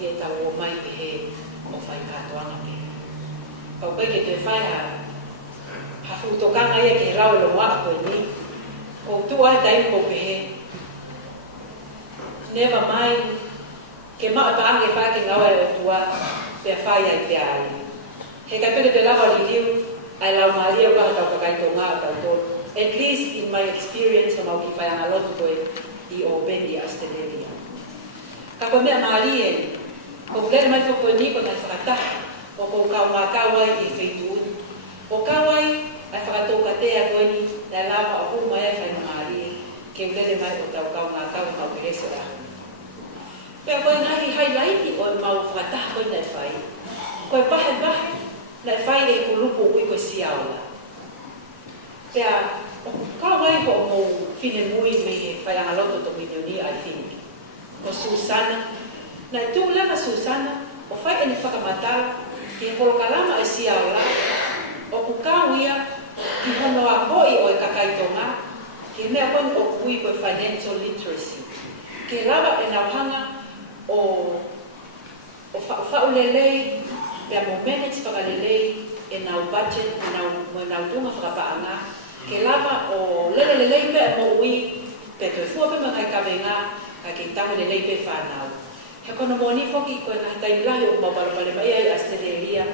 i e tau o mai ke he o whai kātoanga te. Kau kai ke te whai ha whutokanga ia ke rau lo wā koe ni, ko tu ai tai ko ke he, never mind, ke maa paange whai ke ngawa e o tua, pe whai ai te ai. He kai peke te lawa li liu, ai lau maari o kaha tau kakai tō ngā tau tō. At least in my experience, o mau ki whai anga lotu koe i o bendi Australia. Ka koe mea maari e, ko kulere mai whako ni ko nai whakataha, o ko kau ngā kawai i whaitui. O kawai, ai whakatoka tea koe ni, nai lama o hu mai ai whai maari e, ke kulere mai o tau kau ngā kawai mau perese rahu. Pea koe ngahi highlighti o mau whakataha koe nai whai. Koe pahe, nai whai e kulupu ui koe siaula. Pea, kawai ko mo fine mui me whai anga loto to milioni ai fine. Ko Susana, nai tu leva Susana, o whai eni whakamatara, ki holo kalama e siaula, o kukau ia, ki hono a hoi o e kakaitonga, ki mea koe o kui koe financial literacy. Ki lava e nauhanga o whaulelei, pea mo manage whakalelei, e nau budget, mo nau tunga whakapaanga, ke lava o lelelelei pea mo ui, pe toi fua pe mangai kawenga, ka ke tango lelei pe whanau. He kono moni foki koe nga tai lahi o mabarabare mai ai Australia,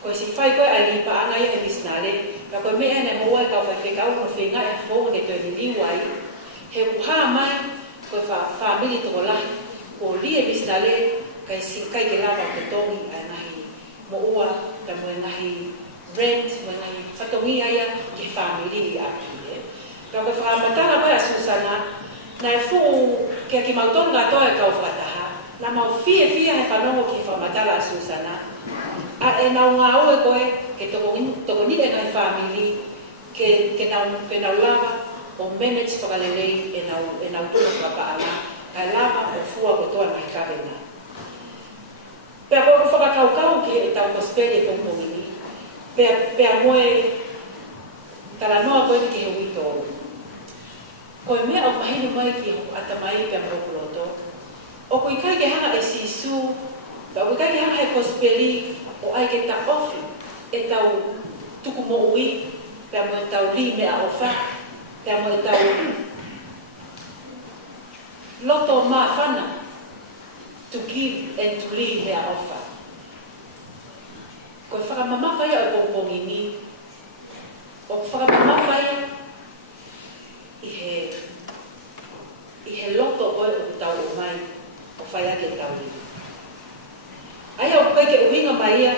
koe si whai koe ai li paanga ia e misnale, ka koe mea ne moa e kau whai whekau no whenga e whonga ke toi ni liwai, he uha mai koe whamili toko lahi, ko li e misnale, kai sinkai ke lava ke tongi ai nahi mo ua, ka mo nahi rent, mo nahi whatongi aia ke whamili i aki. Ka koe whakamatara pai a Susana, nai fu ke ki mautonga toa e kau whakataha, na mau fie he whanongo ki whamatala a Susana, a e nau ngā ue koe ke toko ni e ngai whamili, ke nau lava o manage whakalelei e nau tuna whakapaanga, ka lava o fua ko toa ngai kawenga. Pea koe whakakaukau ki e tau kospere kongongini, pea moe talanoa koe ni ke he wito. Koe mea o mahinu mai ki hoku atamai pea mrokuloto, o koe kai ke hanga e sisu, pea koe kai ke hanga he kosperi o ai ke ta ofi, e tau tuku mo ui, pea mo e tau li mea ofa, pea mo e tau loto maa whana, to give and to leave mea ofa. Koe whakamamawhai o pongpongini, o whakamamawhai i he loto koe o tau o mai, o whai ake tau ni. Ai au kai ke uhinga mai ia,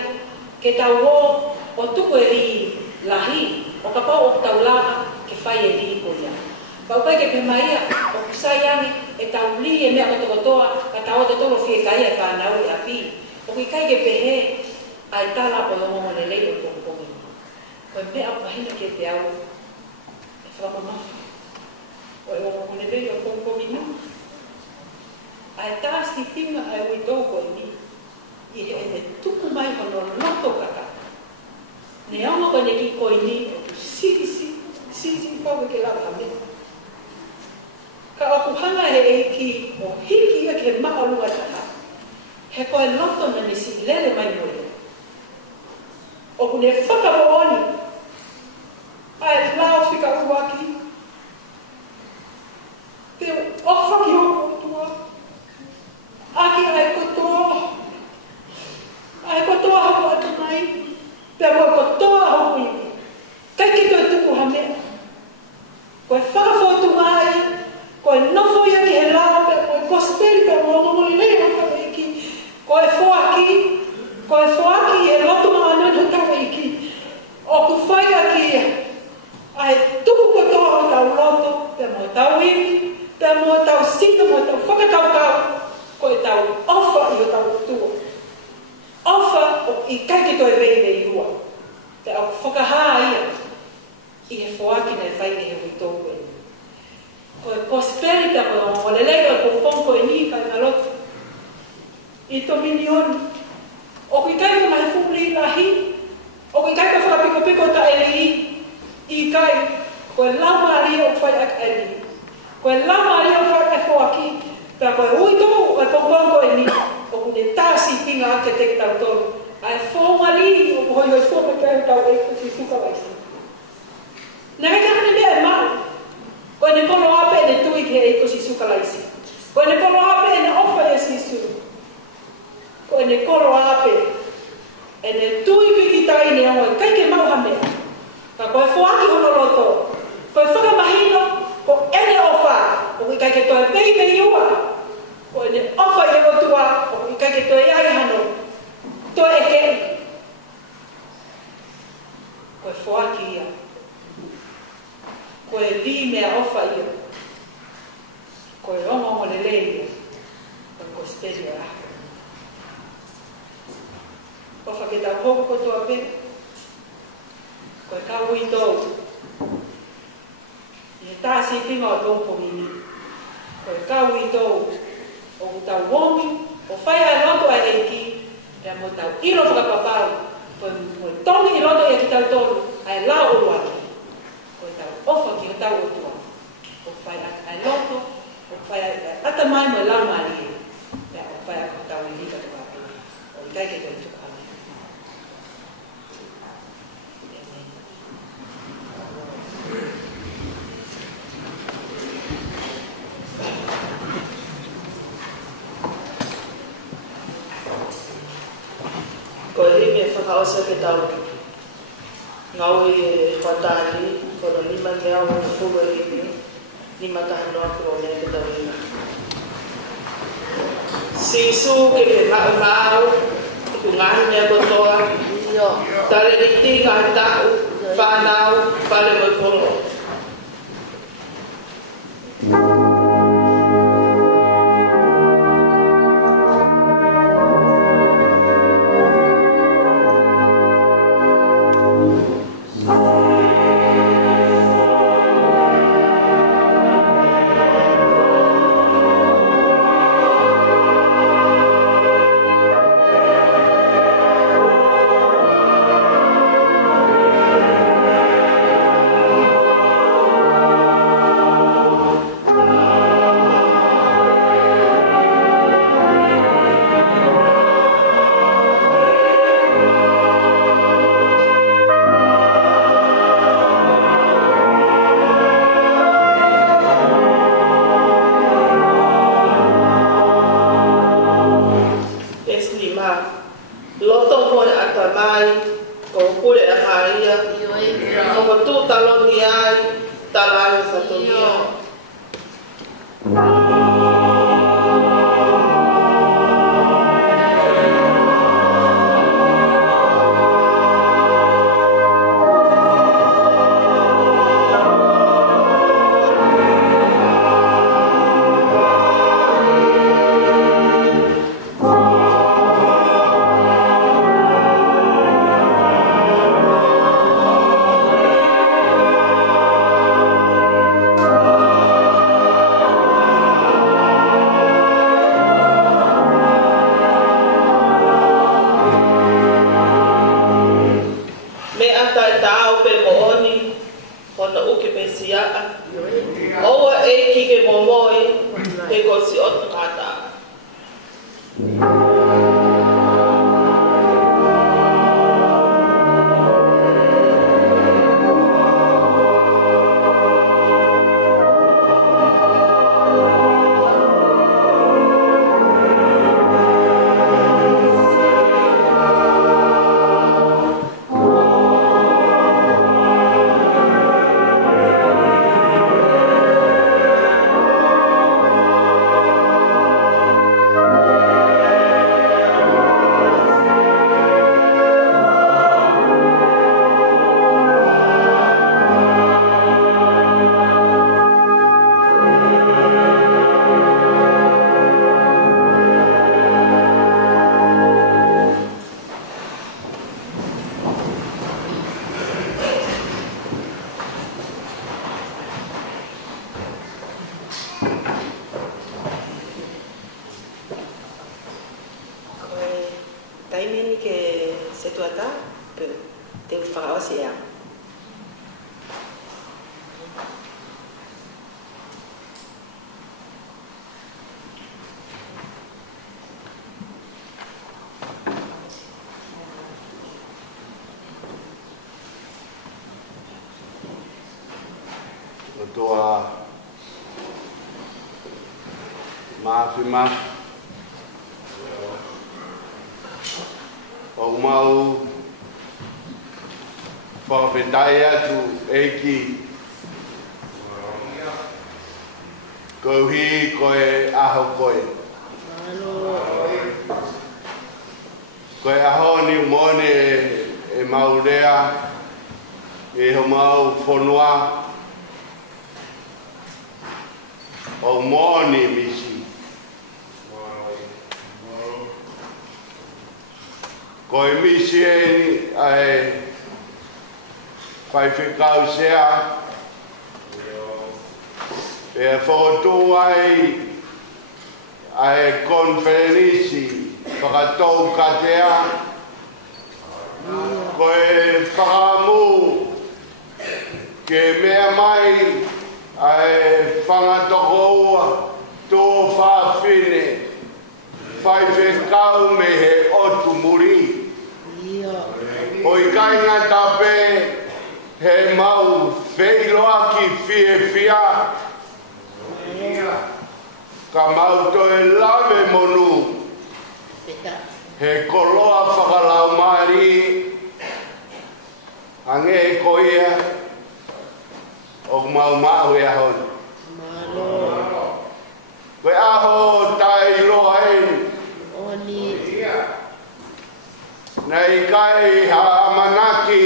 ke tau o tuku e ri lahi, o ka pau o tau lava ke whai e ri ko ia. Kau kai ke pe mai ia, o kusai ani, e tau li e mea kotokotoa, ka tau o te tolo fie kai e whanau e api. O ki kai ke pe he, ai tala o longo lelei o pongpongi. Koe mea o mahina ke te au, e whamamafi. O e longo lelei o pongpongi nu. Ai tāski tinga ai ui tōko i ni, i he ene tuku mai hono loto kaka. Ne aunga koe ne ki koe ni, o tu sisi pau ke lawa hame. Ka aku hanga he eiki o hiki ia ke maa lua taha. He koe loto na nisi lele mai moe. O kune whakarooni, ai lao whika uwaki. Te ofa ki hoko tua. Aki ai kotoa. Ai kotoa hoko atu mai. Pea koe kotoa hoko iwi. Kai ki koe tuku hamea. Koe whakafotu ai. Koe nofo ia ki he lao. Pea koe kosperi pea mongomoli lei haka eki. Koe foaki. Koe foaki e lotu maa nana tawa iki. O ku whai aki ia. Ai tuku kotoa o tau loto. Pea mo tau iwi. Pea mo tau sino mo tau whakakaukau. Koe tau ofa i o tau tua. Ofa o i kaiki koe vei rua. Te au whakaha ia. I he whoaki nei whai i he witōku e. Koe kosperita koe o lelei o pōpong koe ni kai ngalotu. I to minioni. O kui kai ko mai fumli lahi. O kui kai ko whakapiko ta ele i. I kai koe lauma ali o whai ak ali. Koe lama lia whakafo aki, tā koe ui tō, ai pōpōko e ni, o kune tāsi pinga ake te tau tōru. Ai whōmari, o hoi hoi whōma kēu tau e kusi suka waisi. Nā kei tāne mea e mau. Koe ne kolo ape e ne tui ke e kusi suka laisi. Koe ne kolo ape e ne ofa e sisu. Koe ne kolo ape e ne tui piki tai ne aoi, kai ke mau hamea. Ka koe whoaki hono roto. Koe whakamahino, ko ene ofa, o kai ke toi pei pei ua. Koe ne ofa e otua, o kai ke toi ai hano. Toi e kei. Koe whoaki ia. Koe li mea ofa ia. Koe ongo le leia. Koe speri o rako. Ofa ke tau hoko kotoa pe. Koe kau i tau. Ie tāsi pinga o lompo mini. Koe kau i tau. O tau wongi. O whaia roto a eiki. Rea mo tau iro whakapapau. Koe mo tongi i roto i a ki tau tolu. Ai lau uru aki. Koe tau ofa ki o tau otua. O whaia ai roto. O whaia ata mai mo lau mali. Rea o whaia ko tau i lika tu api. O i kai ke tau tuka. Ko e me whakaosa ke tau ngau e whatari, kono lima mea o na fuga e me, lima taha noa kuro mea ke tau ina. Sisu ke ke ngau, ke ngahi mea kotoa, tare riti ngahi tau, whanau, whale moi kolo. Mafi mafi. O mau whawhetai atu eiki. Kauhi koe aho koe. Koe aho ni umone e maurea e ho mau whonua o mone misi. Koe misi e ai whaiwhikau sea e whotu ai konferenisi whakatou katea koe whakamu ke mea mai ai whangatoko ua tō whawhine whaiwhikau me he otu muri hoi kainga tape he mau wheiloa ki fie fia ka mauto e lave monu he koloa whakalau mari ange e koia o mau mau e ahon koe aho tai loa e nei kai ha amanaki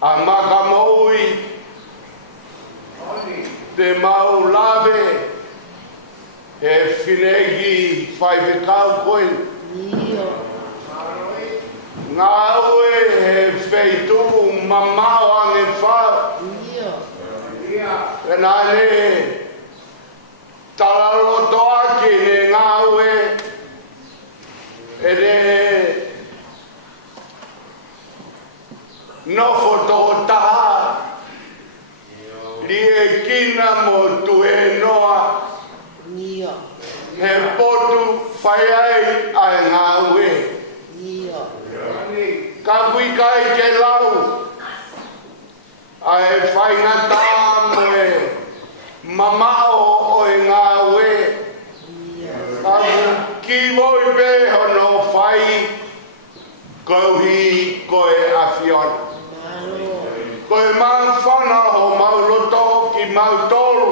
a makamoui te mau lave he whinegi whaiwhikau koe ngā ue he wheituku mamau ange whau e nane talaloto aki ne ngā ue e re nofo toko taha li e kina mo tu e noa he potu whai ai ai ngā ue ka kui kai ke lau ai whai ngā tā mo e mamao o e ngā ue ka ki voi pe hono whai kauhi koe awhion koe mau whana ho mau loto ki mau tolu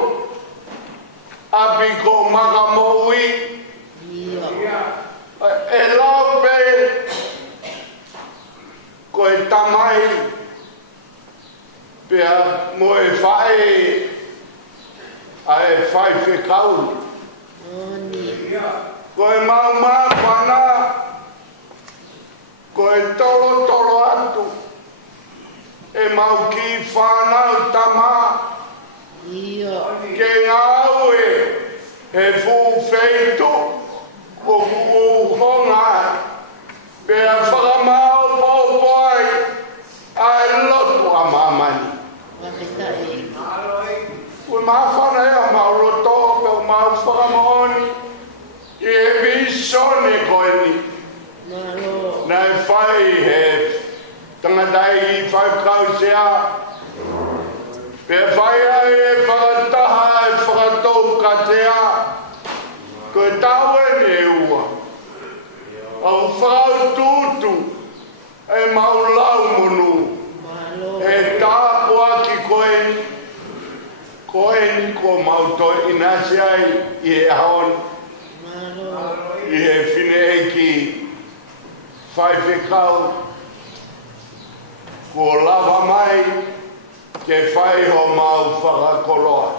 api ko maka moui e lau pe koe tamai pea mo e whae a e whae whekau koe mau whana koe tolo tolo atu e mau ki whanau tama ke ngā ue he fu feitu o honga pea whakamau paupai ai lotu a mamani ui mawhana e a mau loto peo mau whakamoni i e visone koe ni nai whai he tangatai i whaikau sea pe whai ai e whakataha e whakatou katea koe tau e ne ua au whakau tūtu e mau lau monu e tāpua ki koe ni ko mau toi inasi ai i e haon i e whine ki whai whekau ko lava mai ke whai ho mau whakakoloa.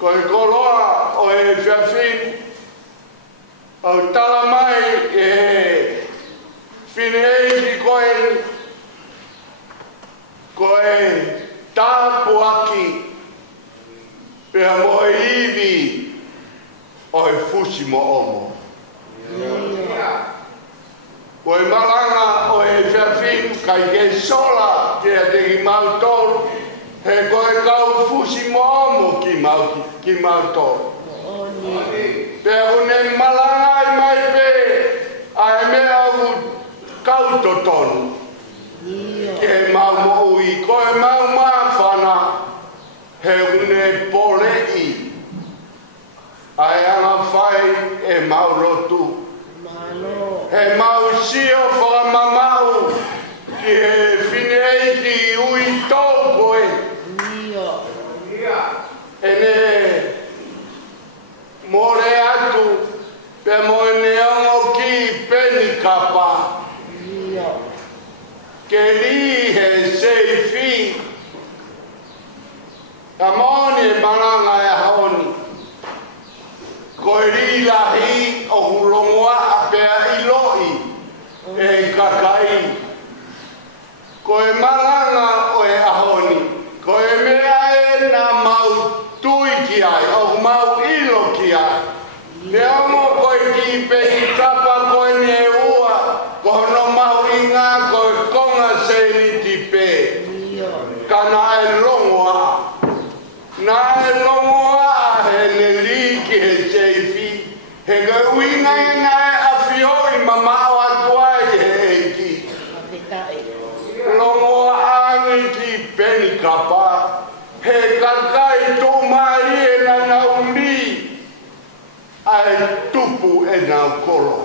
Koe koloa o e whiawhin au tala mai e whinei ki koe tāpu aki pea mo e iwi o e fusi mo omo. Koe malanga o e whiawhin kai ke sola ke a te ki mau tolu he koe kau fusi mo omo ki mau tolu. Pea hune malanga i mai pe a e mea u kau totonu. Ke mau mo ui koe mau maa whana he une polei ai anga fai e maurotu he mausio whakamamau ki he whinei ki ui tōkoe e ne more atu pe moe neongo ki peni kapa ke li he seifi ka moni e mananga e haoni ko ri lahi o hurongoa a pea iloi e kakai ko e mananga o e ahoni ko e mea e na mau tui ki ai o mau ilo ki ai le amo ko e ki pehi kapa ko e ne ua ko no mau inga ko e konga se ni ti pe kana e longoa na e longoa he ne li ki he seifi he ga uinga inga e afioi mamao atuai he eiki longoa angi ki peni kapa he kakai tō mari e na nauni ai tupu e nau koro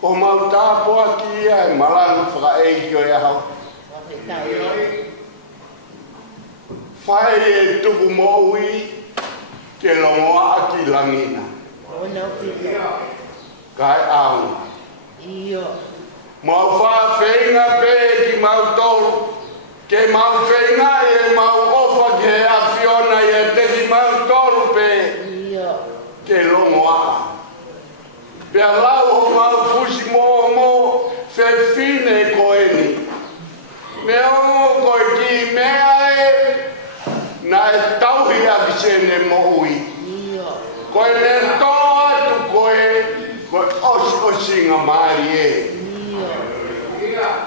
ko mau tāpua ki ai malangu whakaeikio e hau whai e tupu moui ke longoa aki langina kai au mau whawhenga pe ki mau tolu ke mau whenga e mau ofa ke a Fiona e te ki mau tolu pe ke longoa pe lau ho mau fusi mo whewhine koeni me ongo koe ki mea e na e tauhi a ki sene moui koe ne toa tu koe osinga mari e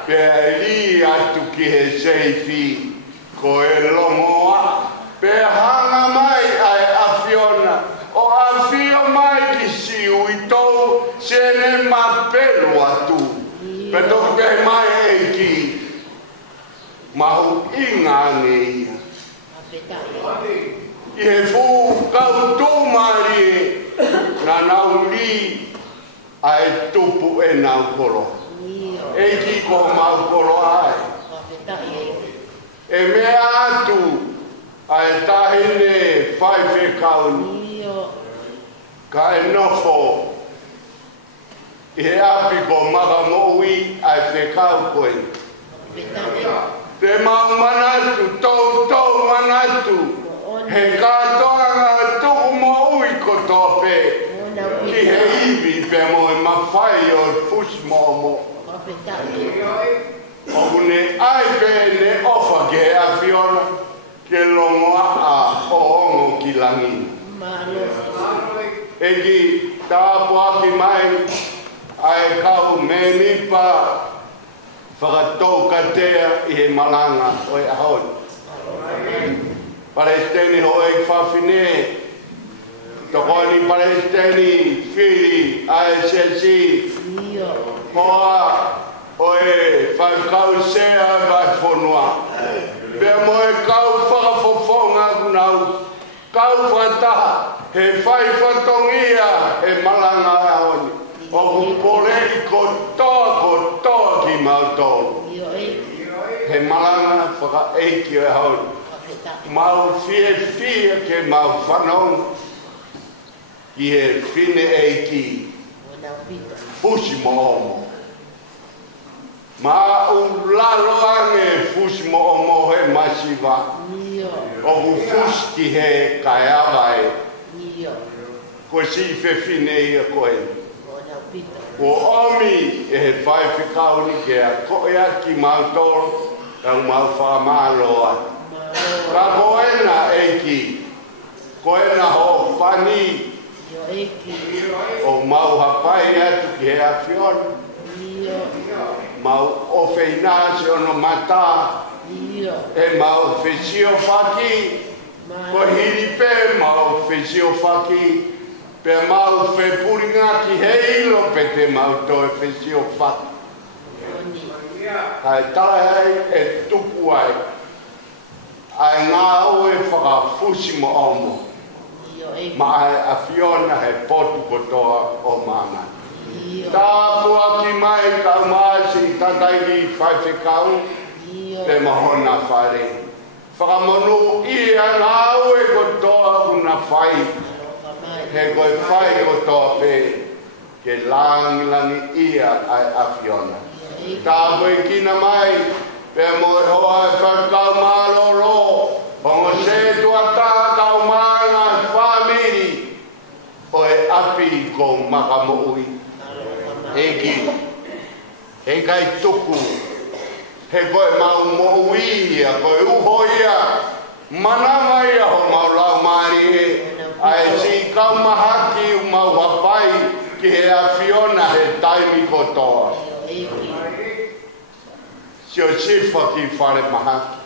pe li atu ki he seifi ko e longoa pe hanga mai ai a Fiona o a Fio mai ki si ui tau sene ma pelu atu pe toku pe mai e ki mahu inga nge ia i he fu kau tū mari na nau li ai tupu e nau koro e ki ko mau koro ai e mea atu ai tahine whai whekauni ka e nofo i he api ko maga moui ai whekau koe te mau manatu tau manatu he katoanga tuku moui ko tope ki he iwi pe mo e mawhai o fusi momo o ne ai pe ne ofa ke a Fiona ke longoa a ongo ki langi e ki tāpua ki mai ai kau me nipa whakatau katea i he malanga o e ahoi Palestini ho e whawhine tokoni Palestini whiri ISSC hoa o e whaikau sea vai whonua pia mo e kau whakafofonga nau kau whataha he whai whatongia he malanga ahoni o kupore i kotoa ki mautolu he malanga whakaeiki e ahoni mau fie ke mau whanong i he whine eiki fusi mo ma u lalo ange fusi mo he masiva o u fuski he kai awai ko si fe whine i a koe o omi e he whai whikauni ke a koe aki mautoro au mau whamaloa ka koena eiki koena ho pani o mau hapai atu ki he a Fiona mau ofe inase ono mata e mau fesio faki ko hiripe mau fesio faki pe mau fe puringa ki heilo pe te mau to fesio faki kai tala e tupu ai ai ngā oe whakafusi mo omo. Ma ai a Fiona he potu kotoa o mana. Tā pua ki mai ka maasi tatairi whaiwhekau te mahona whare. Whakamonu ia ngā oe kotoa una whai. He koe whai kotoa pe ke langi ia ai a Fiona. Tā koe kina mai pe moe hoa e whakau maroro. Hongo se tuata kau mana whamiri o e api ko makamoui. Eki, he kai tuku, he koe mau moui ia, koe uho ia, manama ia ho mau lau mari e, ai si kau mahaki u mau hapai ki he a Fiona he taimi kotoa. Sio sifa ki whare mahaki.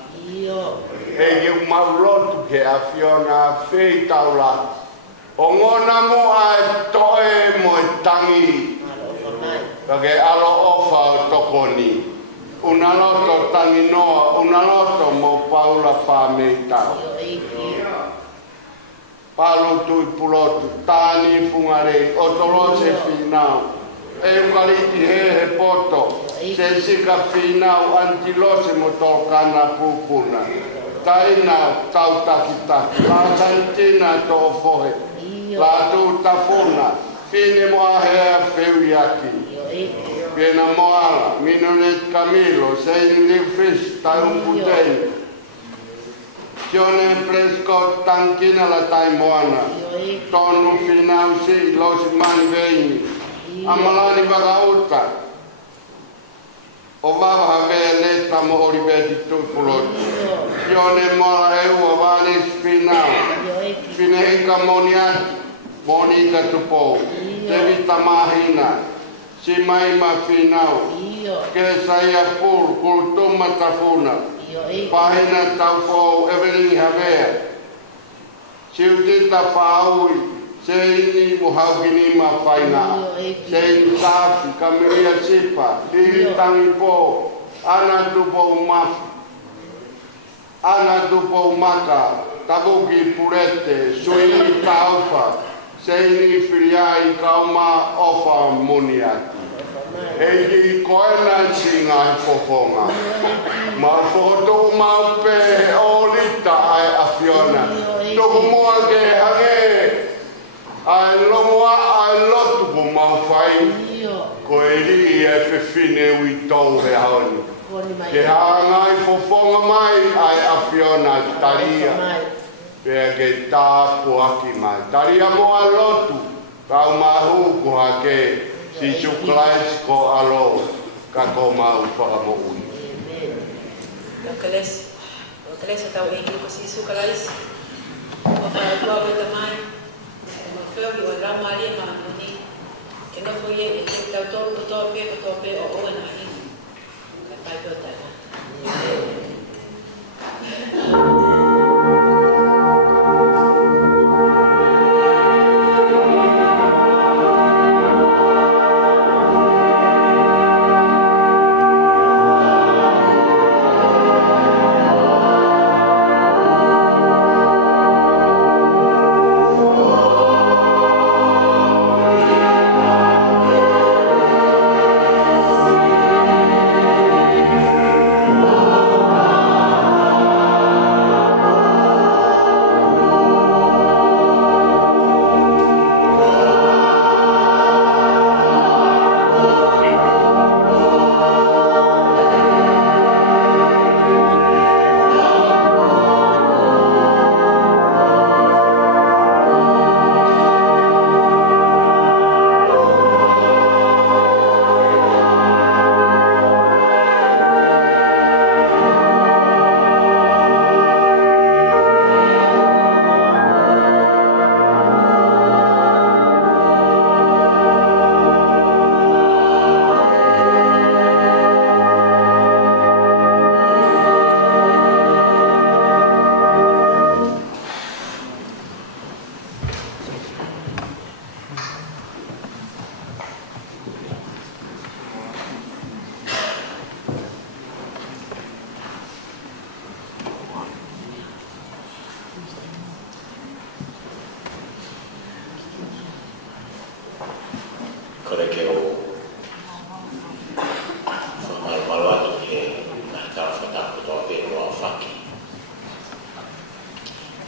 E iu maurotu ke a Fiona whei taula. O ngona mo a toe mo tangi. Kake alo ofa o tokoni. Una loto tangi noa, una loto mo paula whamei tau. Palu tui pulotu, tāni fungarei, o tolose whinau. E ukaliti he poto. Se sika whinau antilose mo tolkana pupuna. Taina tau taki, la santina to fohe, la tu tafuna, fine mo ahea feuiaki. Pena moala, minonet Camilo, sein lifis, tai umputei. Sione fresco tankina la tai moana, tonu finau si, losi mani veini, amalani vakauta. O vava havea leta mo oribeti tupulotu. Sione mola eua vani spinau. Fine eka moniati, monika tupou. Tevita mahina. Si maima finau. Kesa ia pur, kultuma tafuna. Pahina taufou, Evelyn havea. Siutita faui. Seini muhaukini ma faina, seini safi, kamiria sipa, dihitangi po, ana tupo umafu, ana tupo umaka, tabuki purete, suini taufa, seini firiai kauma ofa muniati. Eiki koena singa fofonga, marfoto maupe olita ai a Fiona, tuku mua ke hange, ai lomoa ai lotu ko mau whai ko e ri e whiwhine ui tau he haoni ke hangai fofonga mai ai a Fiona taria pea ke tā puaki mai taria moa lotu kau mahu ko hake si suklais ko alo ka ko mau whakamo ui Kalesa tau e ki ko si suklais ko whai kua weta mai Feo ki o rau maria ma ni ke no foi e ke tau tō pe o oa na hi ka pai pe o tana Oh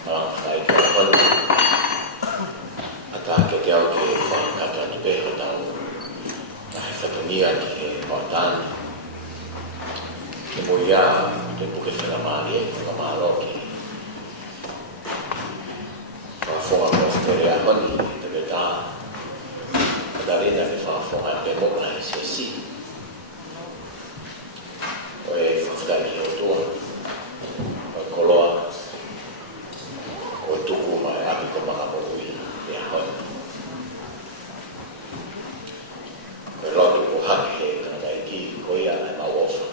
Ai ka hon. Ata ke te au ke whakata ni peha tau. Na he whakania ki he whaatani. Ke mo ia te puke whakamari e whakamaro ki. Whakafonga mo stere a honi te ke tā. Katarina ke whakafonga te moka he se si. O e whakata ki o tua. O e koloa. O tuku mai api ko mga mokui e a hoi. Ko e lotu ko haki he kanai ki ko ia e mawofa.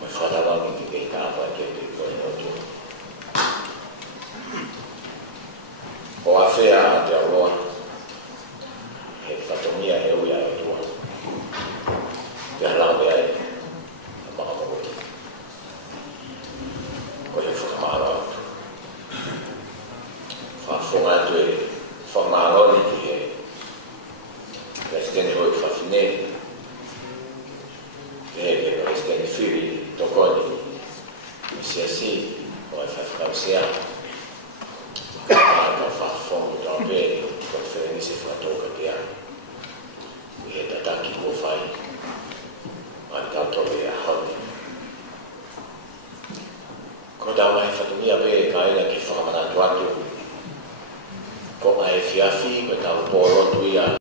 Mo e whatawangi ki kei tāpa ke te ko e lotu. O a whea a te aroa. He whatomia e uia e tua. Te halau e ai. A mga mokui. Ko he whakamaro atu. Whafonga atu e whamaroni ki he Restene hoi whawhine. He he Restene whiri tokoni. Sia si, o e whawhakau sea.